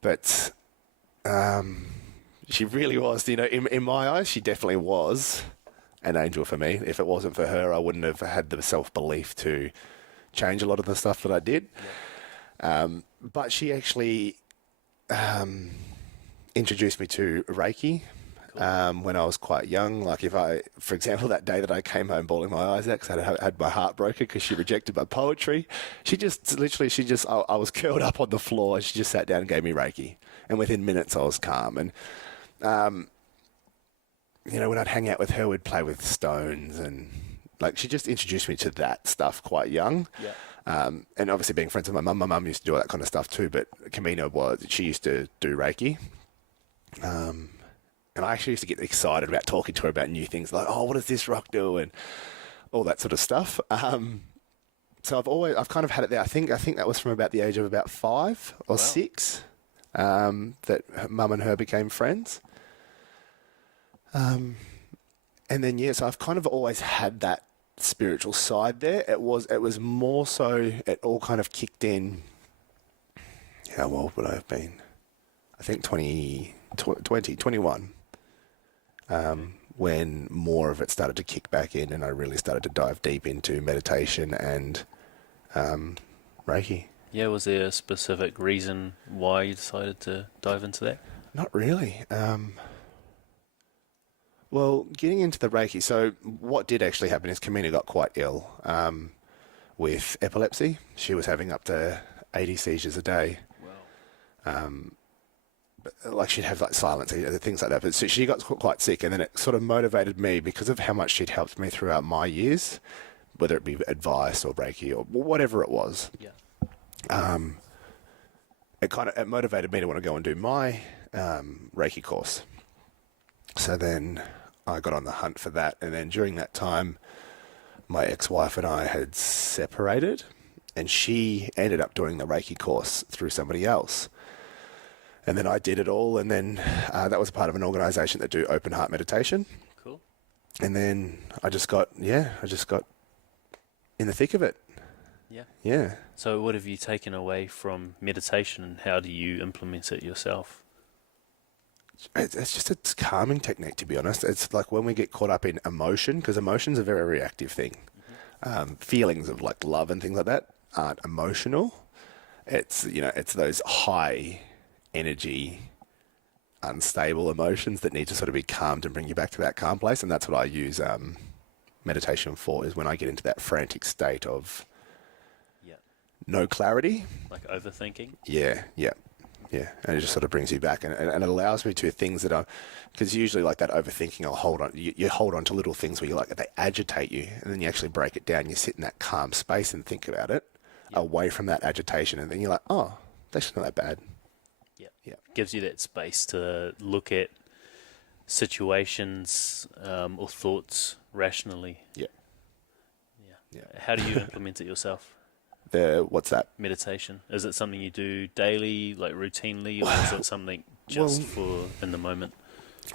But she really was, in my eyes, she definitely was an angel for me. If it wasn't for her, I wouldn't have had the self-belief to change a lot of the stuff that I did. Yeah. But she actually introduced me to Reiki. Cool. When I was quite young. Like, for example, that day that I came home bawling my eyes out because I had my heart broken because she rejected my poetry, I was curled up on the floor and she just sat down and gave me Reiki. And within minutes I was calm. And, when I'd hang out with her, we'd play with stones, and like, she just introduced me to that stuff quite young. Yeah. And obviously being friends with my mum used to do all that kind of stuff too, but she used to do Reiki. And I actually used to get excited about talking to her about new things, like, oh, what does this rock do, and all that sort of stuff. So I've kind of had it there. I think that was from about the age of about 5 or 6, that mum and her became friends. And then, so I've kind of always had that spiritual side there. It was more so, it all kind of kicked in. How old would I have been? I think 21. When more of it started to kick back in and I really started to dive deep into meditation and Reiki. Yeah, was there a specific reason why you decided to dive into that? Not really. Well, getting into the Reiki, so what did actually happen is Kamina got quite ill with epilepsy. She was having up to 80 seizures a day. Wow. Like, she'd have like silent seizures, things like that. But so she got quite sick, and then it sort of motivated me because of how much she'd helped me throughout my years, whether it be advice or Reiki or whatever it was. Yeah. It motivated me to want to go and do my Reiki course. So then I got on the hunt for that, and then during that time, my ex-wife and I had separated, and she ended up doing the Reiki course through somebody else. And then I did it all, and then that was part of an organisation that do open heart meditation. Cool. And then I just got in the thick of it. Yeah. Yeah. So what have you taken away from meditation, and how do you implement it yourself? It's just a calming technique, to be honest. It's like when we get caught up in emotion, because emotion's a very reactive thing. Mm-hmm. Feelings of like love and things like that aren't emotional. It's those high energy, unstable emotions that need to sort of be calmed and bring you back to that calm place. And that's what I use meditation for, is when I get into that frantic state of no clarity. Like overthinking? Yeah. Yeah, and it just sort of brings you back, and it allows me to things that are, because usually like that overthinking, I'll hold on. You hold on to little things where you like they agitate you, and then you actually break it down. You sit in that calm space and think about it, away from that agitation, and then you're like, oh, that's not that bad. Yeah. Gives you that space to look at situations or thoughts rationally. Yeah. How do you implement it yourself? What's that? Meditation. Is it something you do daily, like routinely, or is it something just for in the moment?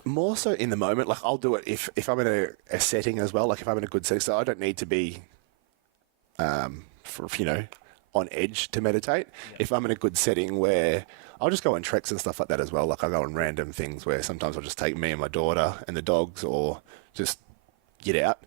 More so in the moment. Like I'll do it if I'm in a setting as well. Like if I'm in a good setting, so I don't need to be, on edge to meditate. Yeah. If I'm in a good setting where I'll just go on treks and stuff like that as well. Like I go on random things where sometimes I'll just take me and my daughter and the dogs, or just get out.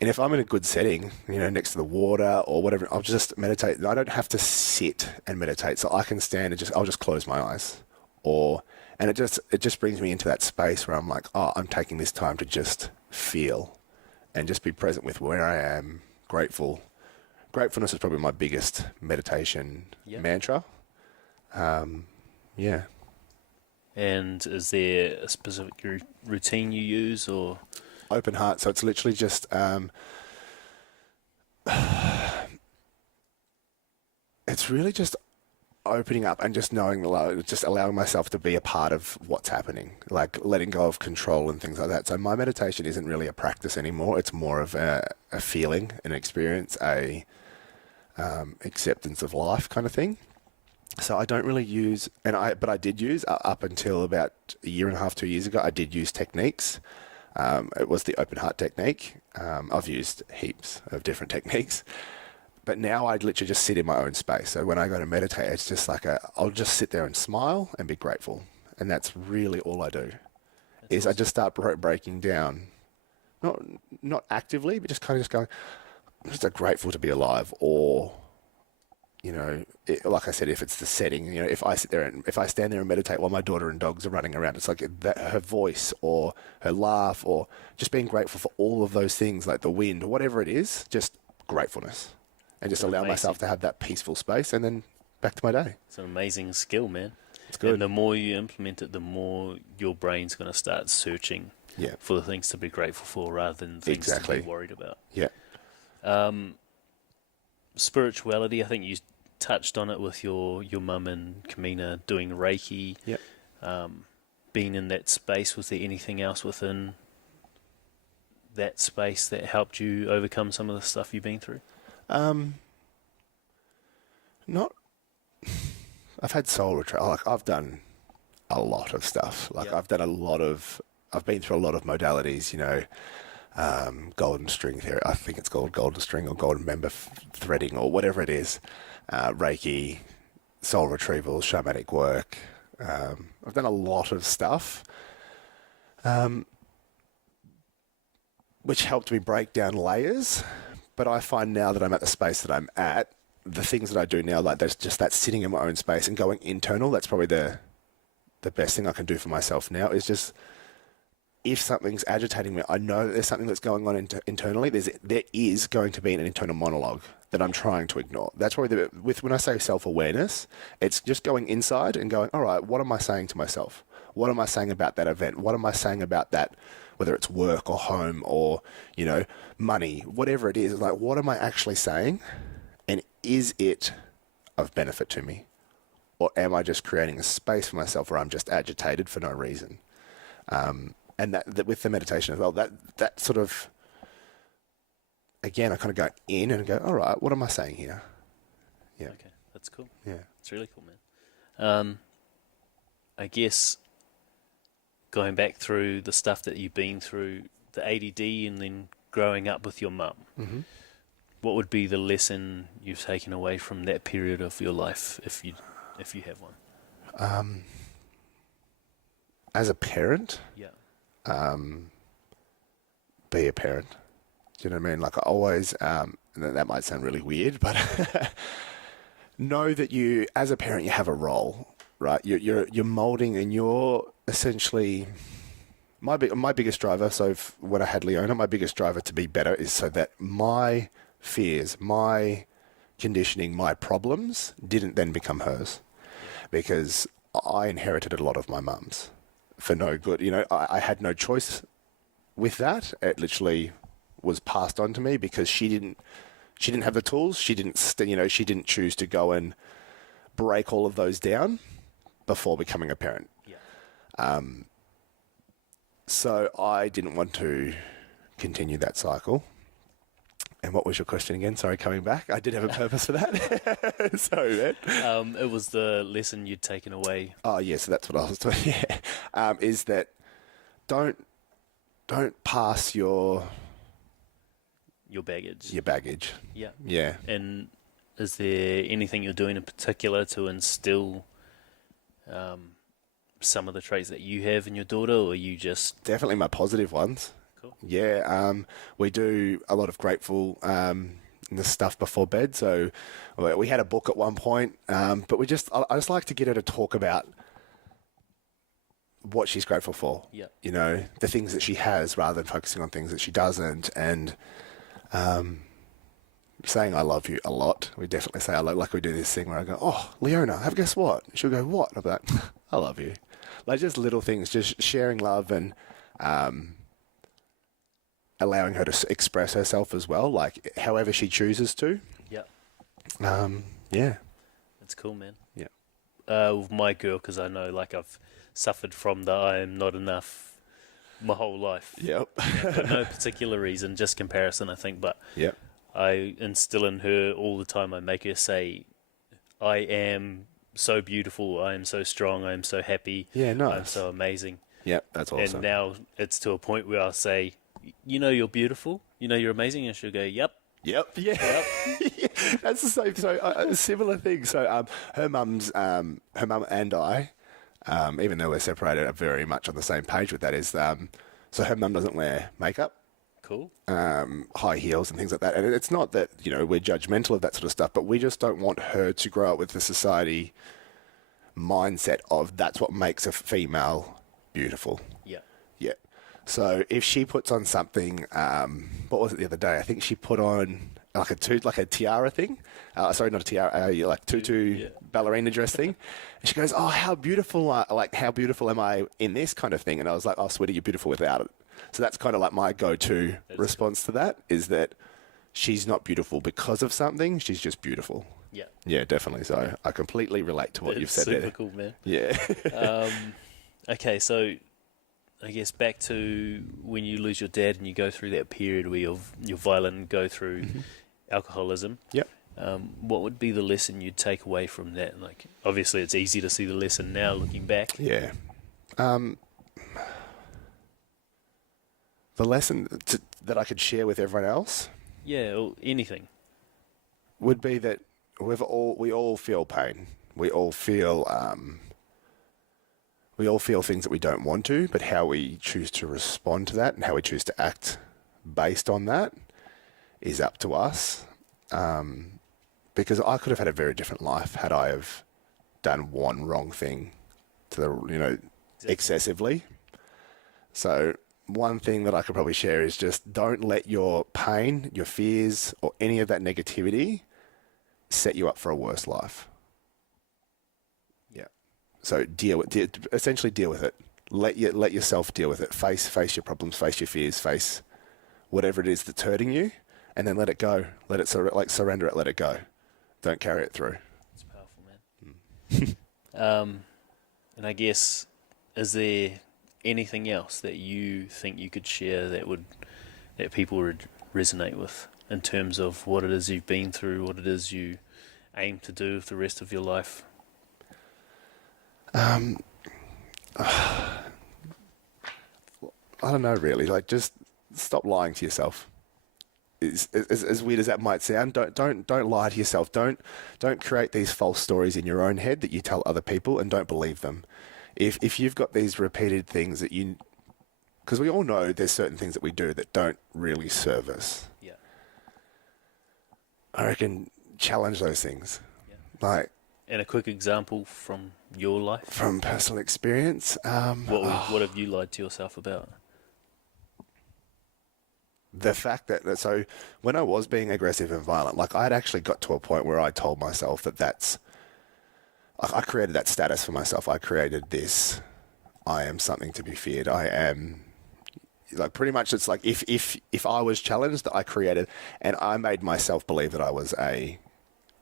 And if I'm in a good setting, next to the water or whatever, I'll just meditate. I don't have to sit and meditate, so I can stand and I'll just close my eyes, and it just brings me into that space where I'm like, oh, I'm taking this time to just feel, and just be present with where I am. Grateful. Gratefulness is probably my biggest meditation mantra. Yeah. And is there a specific routine you use, or? Open heart. So it's literally just, it's really just opening up and just knowing, just allowing myself to be a part of what's happening, like letting go of control and things like that. So my meditation isn't really a practice anymore. It's more of a feeling, an experience, acceptance of life kind of thing. So I don't really use, but I did use up until about a year and a half, 2 years ago, I did use techniques. It was the open heart technique. I've used heaps of different techniques, but now I literally just sit in my own space. So when I go to meditate, it's just like I'll just sit there and smile and be grateful. And that's really all I do. That's awesome. I just start breaking down, not actively, but just kind of just going, I'm just grateful to be alive, or, like I said, if it's the setting, if I sit there and if I stand there and meditate while my daughter and dogs are running around, it's like that, her voice or her laugh, or just being grateful for all of those things, like the wind or whatever it is, just gratefulness, and just allow myself to have that peaceful space, and then back to my day. It's an amazing skill, man. It's good. And the more you implement it, the more your brain's going to start searching for the things to be grateful for rather than things to be worried about. Yeah. Spirituality, I think you touched on it with your mum and Kamina doing Reiki. Yep. Being in that space, was there anything else within that space that helped you overcome some of the stuff you've been through? I've had soul retreat. Like I've done a lot of stuff. Like I've been through a lot of modalities, golden string theory. I think it's called golden string or golden member threading or whatever it is. Reiki, soul retrieval, shamanic work. I've done a lot of stuff, which helped me break down layers. But I find now that I'm at the space that I'm at, the things that I do now, like there's just that sitting in my own space and going internal. That's probably the best thing I can do for myself now, is just, if something's agitating me, I know that there's something that's going on internally. There is going to be an internal monologue that I'm trying to ignore. That's probably when I say self-awareness, it's just going inside and going, all right, what am I saying to myself? What am I saying about that event? What am I saying about that, whether it's work or home or, money, whatever it is, like, what am I actually saying? And is it of benefit to me? Or am I just creating a space for myself where I'm just agitated for no reason? And that with the meditation as well, that sort of, again, I kind of go in and go, all right, what am I saying here? Yeah. Okay, that's cool. Yeah. It's really cool, man. I guess going back through the stuff that you've been through, the ADD and then growing up with your mum, mm-hmm. What would be the lesson you've taken away from that period of your life, if you have one? As a parent, be a parent. Do you know what I mean? Like I always, and that might sound really weird, but know that you, as a parent, you have a role, right? You're molding, and you're essentially my biggest driver. So when I had Leona, my biggest driver to be better is so that my fears, my conditioning, my problems didn't then become hers, because I inherited a lot of my mum's for no good. I had no choice with that. It literally was passed on to me because she didn't have the tools. She didn't she didn't choose to go and break all of those down before becoming a parent. Yeah. So I didn't want to continue that cycle. And what was your question again? Sorry, coming back. I did have a purpose for that. Sorry, man. It was the lesson you'd taken away. Oh, yeah. So that's what I was doing. Yeah, is that don't pass your baggage. Your baggage. Yeah. Yeah. And is there anything you're doing in particular to instill some of the traits that you have in your daughter, or you just... Definitely my positive ones. Cool. Yeah, we do a lot of grateful the stuff before bed. So we had a book at one point, but I just like to get her to talk about what she's grateful for. Yeah. The things that she has rather than focusing on things that she doesn't. And saying I love you a lot. We definitely say I love, like we do this thing where I go, oh, Leona, guess what? She'll go, what? I'll be like, I love you. Like just little things, just sharing love and allowing her to express herself as well, like however she chooses to. Yeah. Yeah. That's cool, man. Yeah. With my girl, because I know, like, I've suffered from the I am not enough my whole life. Yep. For no particular reason, just comparison, I think. But Yep. I instill in her all the time. I make her say, I am so beautiful, I am so strong, I am so happy. Yeah, nice. I'm so amazing. Yep, that's awesome. And now it's to a point where I'll say, you're beautiful, you're amazing, and she'll go, yep. Yep. Yeah. Yep. That's the same. So a similar thing. So her mum and I, even though we're separated, are very much on the same page with that. Is so her mum doesn't wear makeup. Cool. High heels and things like that. And it's not that we're judgmental of that sort of stuff, but we just don't want her to grow up with the society mindset of that's what makes a female beautiful. Yeah. Yeah. So if she puts on something, what was it the other day? I think she put on like a tiara thing. Sorry, not a tiara, like tutu ballerina dress thing. And she goes, "Oh, how beautiful! How beautiful am I in this kind of thing?" And I was like, "Oh, sweetie, you're beautiful without it." So that's kind of like my go-to response to that is that she's not beautiful because of something. She's just beautiful. Yeah. Yeah, definitely. So I completely relate to what you've said there. Super cool, man. Yeah. Okay, so I guess back to when you lose your dad and you go through that period where you're violent and go through alcoholism. Yep. What would be the lesson you'd take away from that? Like, obviously, it's easy to see the lesson now looking back. Yeah. The lesson that I could share with everyone else, Yeah, or anything. would be that we all feel pain. We all feel things that we don't want to, but how we choose to respond to that and how we choose to act based on that is up to us. Because I could have had a very different life had I have done one wrong thing to the excessively. So one thing that I could probably share is just don't let your pain, your fears, or any of that negativity set you up for a worse life. Yeah. So essentially deal with it. Let yourself deal with it. Face your problems, face your fears, face whatever it is that's hurting you, and then let it go. Let it surrender it. Let it go. Don't carry it through. It's powerful, man. And I guess, is there anything else that you think you could share that people would resonate with in terms of what it is you've been through, what it is you aim to do with the rest of your life? I don't know, really. Like, just stop lying to yourself. As weird as that might sound, don't lie to yourself. Don't create these false stories in your own head that you tell other people, and don't believe them. If you've got these repeated things that because we all know there's certain things that we do that don't really serve us. Yeah. I reckon challenge those things. Yeah. And a quick example from your life? From personal experience. What have you lied to yourself about? The fact that, so when I was being aggressive and violent, like I had actually got to a point where I told myself that's I created that status for myself. I created this. I am something to be feared. I am, like, pretty much. It's like if I was challenged, I created, and I made myself believe that I was a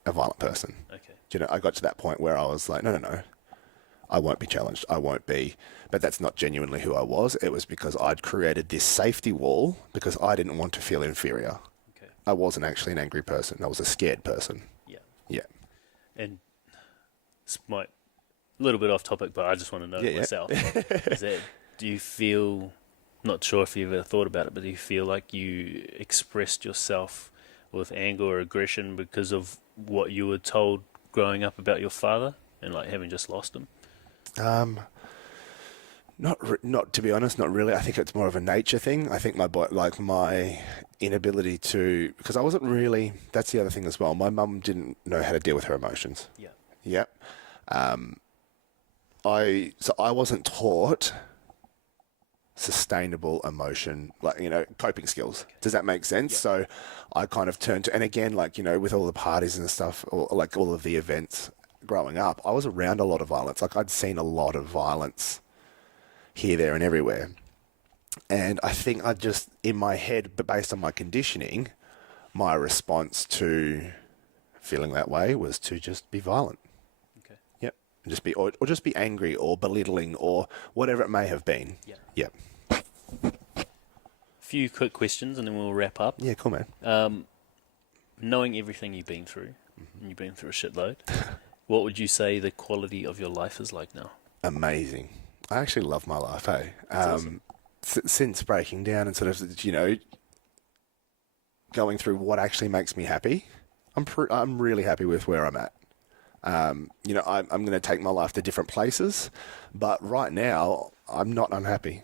violent person. Okay. You know, I got to that point where I was like, no, I won't be challenged. I won't be. But that's not genuinely who I was. It was because I'd created this safety wall because I didn't want to feel inferior. Okay. I wasn't actually an angry person. I was a scared person. Yeah. Yeah. And this might a little bit off topic, but I just want to know myself. Is that, do you feel, not sure if you've ever thought about it, but do you feel like you expressed yourself with anger or aggression because of what you were told growing up about your father and like having just lost him? Not to be honest, not really. I think it's more of a nature thing. I think my inability to, because I wasn't really. That's the other thing as well. My mum didn't know how to deal with her emotions. Yeah. Yep. I wasn't taught sustainable emotion, like, coping skills. Does that make sense? Yeah. So I kind of turned to, and again, like, with all the parties and stuff, or like all of the events growing up, I was around a lot of violence. Like, I'd seen a lot of violence here, there, and everywhere. And I think I just, in my head, but based on my conditioning, my response to feeling that way was to just be violent. Okay. Yep. And just be, or just be angry or belittling or whatever it may have been. Yeah. Yep. Few quick questions and then we'll wrap up. Yeah, cool, man. Knowing everything you've been through, and you've been through a shitload, what would you say the quality of your life is like now? Amazing. I actually love my life, hey? Awesome. Since breaking down and sort of, going through what actually makes me happy, I'm really happy with where I'm at. I'm going to take my life to different places, but right now I'm not unhappy.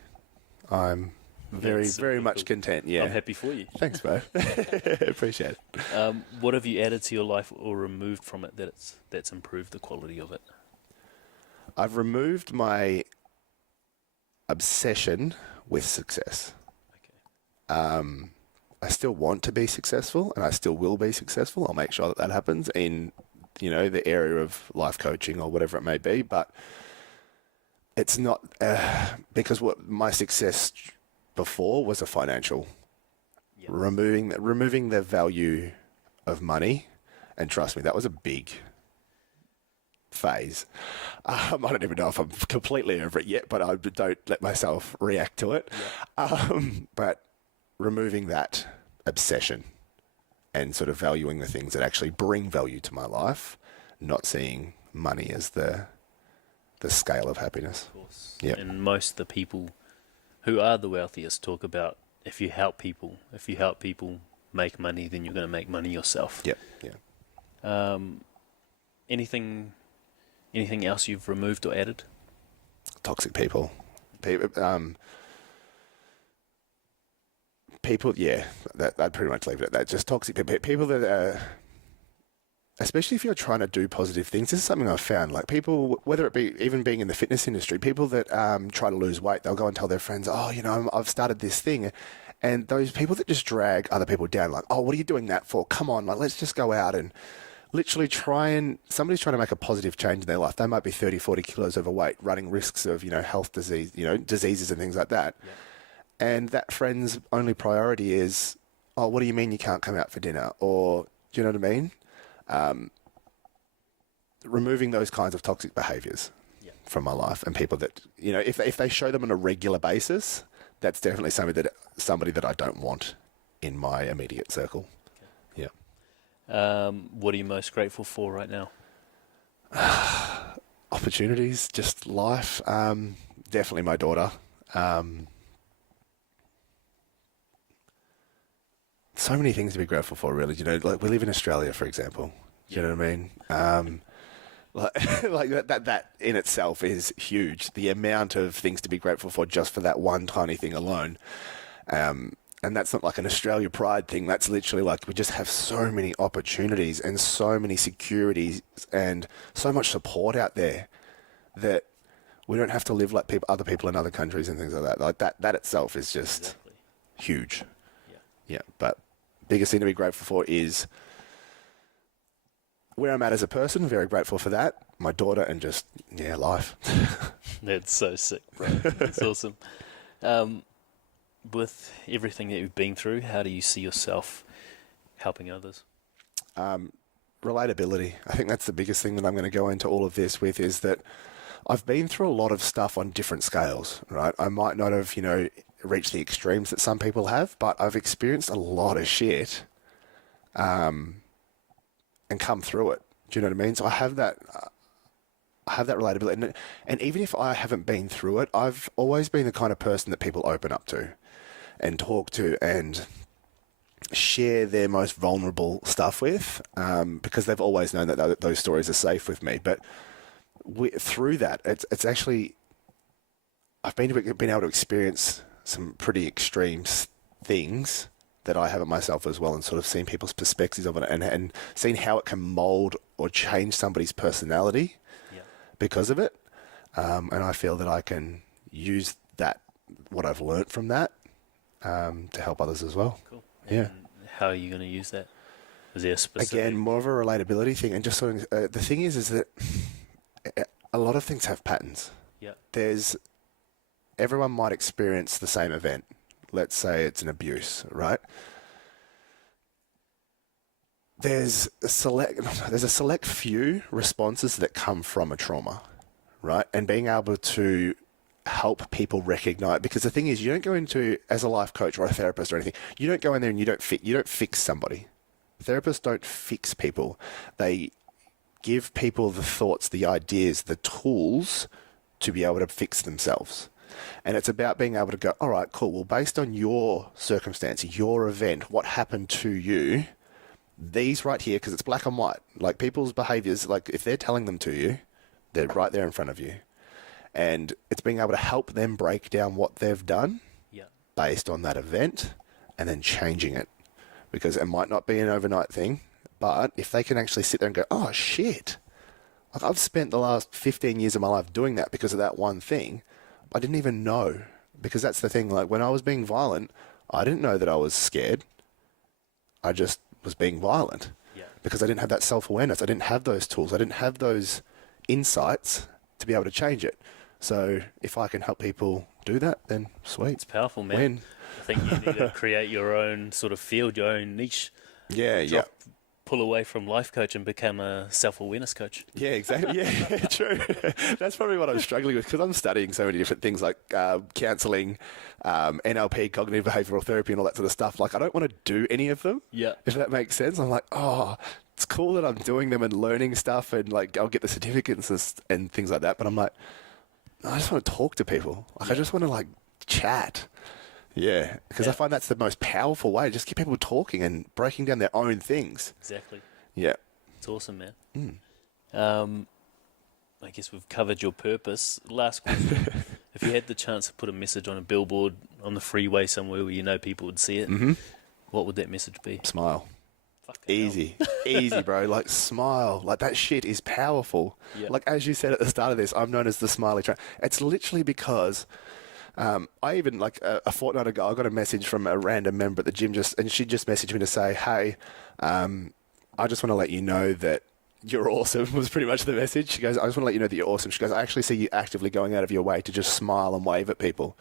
I'm very, That's very super much cool. content. Yeah. I'm happy for you. Thanks, bro. Appreciate it. What have you added to your life or removed from it that's improved the quality of it? I've removed my obsession with success. Okay. I still want to be successful, and I still will be successful. I'll make sure that happens in, the area of life coaching or whatever it may be. But it's not because what my success before was a financial. Yep. Removing the value of money, and trust me, that was a big phase. I don't even know if I'm completely over it yet, but I don't let myself react to it. Yep. But removing that obsession and sort of valuing the things that actually bring value to my life, not seeing money as the scale of happiness. Of course. Yep. And most of the people who are the wealthiest talk about if you help people make money, then you're going to make money yourself. Yep. Yeah. Anything else you've removed or added? Toxic people. People, yeah, I'd pretty much leave it at that. Just toxic people. People that are, especially if you're trying to do positive things, this is something I've found. Like, people, whether it be even being in the fitness industry, people that try to lose weight, they'll go and tell their friends, I've started this thing. And those people that just drag other people down, like, oh, what are you doing that for? Come on, like, let's just go out and literally somebody's trying to make a positive change in their life. They might be 30, 40 kilos overweight, running risks of, health disease, diseases and things like that. Yeah. And that friend's only priority is, oh, what do you mean you can't come out for dinner? Or, do you know what I mean? Removing those kinds of toxic behaviours from my life, and people that, if they show them on a regular basis, that's definitely somebody that I don't want in my immediate circle. Okay. Yeah. What are you most grateful for right now? Opportunities, just life. Definitely my daughter. So many things to be grateful for, really. Like, we live in Australia, for example. Do you know what I mean? Like that in itself is huge. The amount of things to be grateful for just for that one tiny thing alone. And that's not like an Australia pride thing. That's literally like, we just have so many opportunities and so many securities and so much support out there that we don't have to live like other people in other countries and things like that. Like that itself is just huge. Yeah. But biggest thing to be grateful for is where I'm at as a person, very grateful for that. My daughter and just, life. That's so sick, bro. That's awesome. With everything that you've been through, how do you see yourself helping others? Relatability. I think that's the biggest thing that I'm going to go into all of this with, is that I've been through a lot of stuff on different scales, right? I might not have, reached the extremes that some people have, but I've experienced a lot of shit and come through it. Do you know what I mean? So I have that relatability. And even if I haven't been through it, I've always been the kind of person that people open up to and talk to and share their most vulnerable stuff with, because they've always known that those stories are safe with me. But through that, it's actually, I've been able to experience some pretty extreme things that I haven't myself as well, and sort of seen people's perspectives of it, and seen how it can mold or change somebody's personality because of it. And I feel that I can use that, what I've learnt from that, to help others as well. Cool. Yeah. And how are you going to use that? Is there a specific... Again, more of a relatability thing, and just sort of, the thing is that a lot of things have patterns. Yeah. Everyone might experience the same event. Let's say it's an abuse, right? There's a select few responses that come from a trauma, right? And being able to help people recognize, because the thing is, you don't go into, as a life coach or a therapist or anything, you don't go in there and you don't fix somebody. Therapists don't fix people. They give people the thoughts, the ideas, the tools to be able to fix themselves. And it's about being able to go, all right, cool. Well, based on your circumstance, your event, what happened to you, these right here, because it's black and white, like people's behaviors, like if they're telling them to you, they're right there in front of you. And it's being able to help them break down what they've done based on that event and then changing it. Because it might not be an overnight thing, but if they can actually sit there and go, oh, shit, like I've spent the last 15 years of my life doing that because of that one thing. I didn't even know, because that's the thing. Like when I was being violent, I didn't know that I was scared. I just was being violent because I didn't have that self-awareness. I didn't have those tools. I didn't have those insights to be able to change it. So if I can help people do that, then sweet. It's powerful, man. Win. I think you need to create your own sort of field, your own niche. Yeah. Pull away from life coach and become a self-awareness coach. Yeah, exactly. Yeah, true. That's probably what I'm struggling with, because I'm studying so many different things like counselling, NLP, cognitive behavioural therapy and all that sort of stuff. Like I don't want to do any of them, if that makes sense. I'm like, oh, it's cool that I'm doing them and learning stuff, and like I'll get the certificates and things like that. But I'm like, I just want to talk to people. Like I just want to like chat. Yeah, because I find that's the most powerful way. Just keep people talking and breaking down their own things. Exactly. Yeah. It's awesome, man. I guess we've covered your purpose. Last question. If you had the chance to put a message on a billboard on the freeway somewhere where you know people would see it, what would that message be? Smile. Fucking Easy. Easy, bro. Like, smile. Like, that shit is powerful. Yeah. Like, as you said at the start of this, I'm known as the smiley train. It's literally because... I even, like, a fortnight ago, I got a message from a random member at the gym, and she just messaged me to say, hey, I just want to let you know that you're awesome, was pretty much the message. She goes, I just want to let you know that you're awesome. She goes, I actually see you actively going out of your way to just smile and wave at people.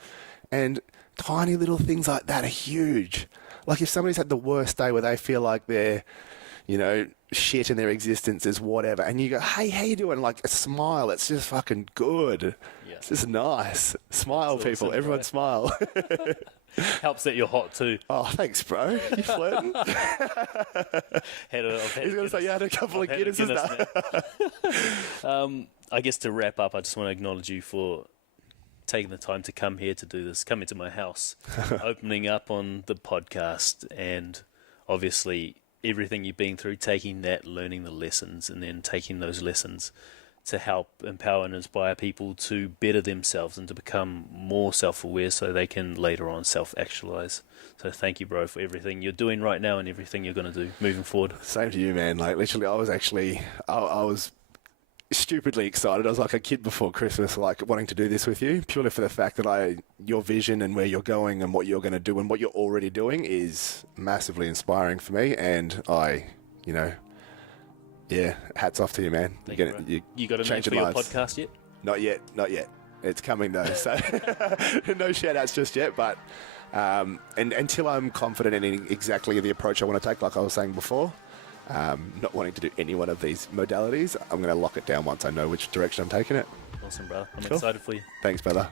And tiny little things like that are huge. Like, if somebody's had the worst day where they feel like they're, shit in their existence is whatever, and you go, hey, how you doing? Like, a smile, it's just fucking good. Yeah. It's just nice. Smile, that's people. Awesome, everyone right? Smile. Helps that you're hot too. Oh, thanks, bro. You flirting? He's going to say, yeah, I had a couple of Guinnesses. I guess to wrap up, I just want to acknowledge you for taking the time to come here to do this, come into my house, opening up on the podcast, and obviously everything you've been through, taking that, learning the lessons, and then taking those lessons to help empower and inspire people to better themselves and to become more self-aware so they can later on self-actualize. So thank you, bro, for everything you're doing right now and everything you're going to do moving forward. Same to you, man. Like, literally, I was stupidly excited. I was like a kid before Christmas, like wanting to do this with you, purely for the fact that your vision and where you're going and what you're going to do and what you're already doing is massively inspiring for me. And Yeah, hats off to you, man. Thank you, bro. You got a name for your podcast yet? Not yet. It's coming though, so no shout outs just yet, but and until I'm confident in exactly the approach I want to take, like I was saying before, not wanting to do any one of these modalities, I'm going to lock it down once I know which direction I'm taking it. Awesome, brother. I'm Cool. excited for you. Thanks, brother.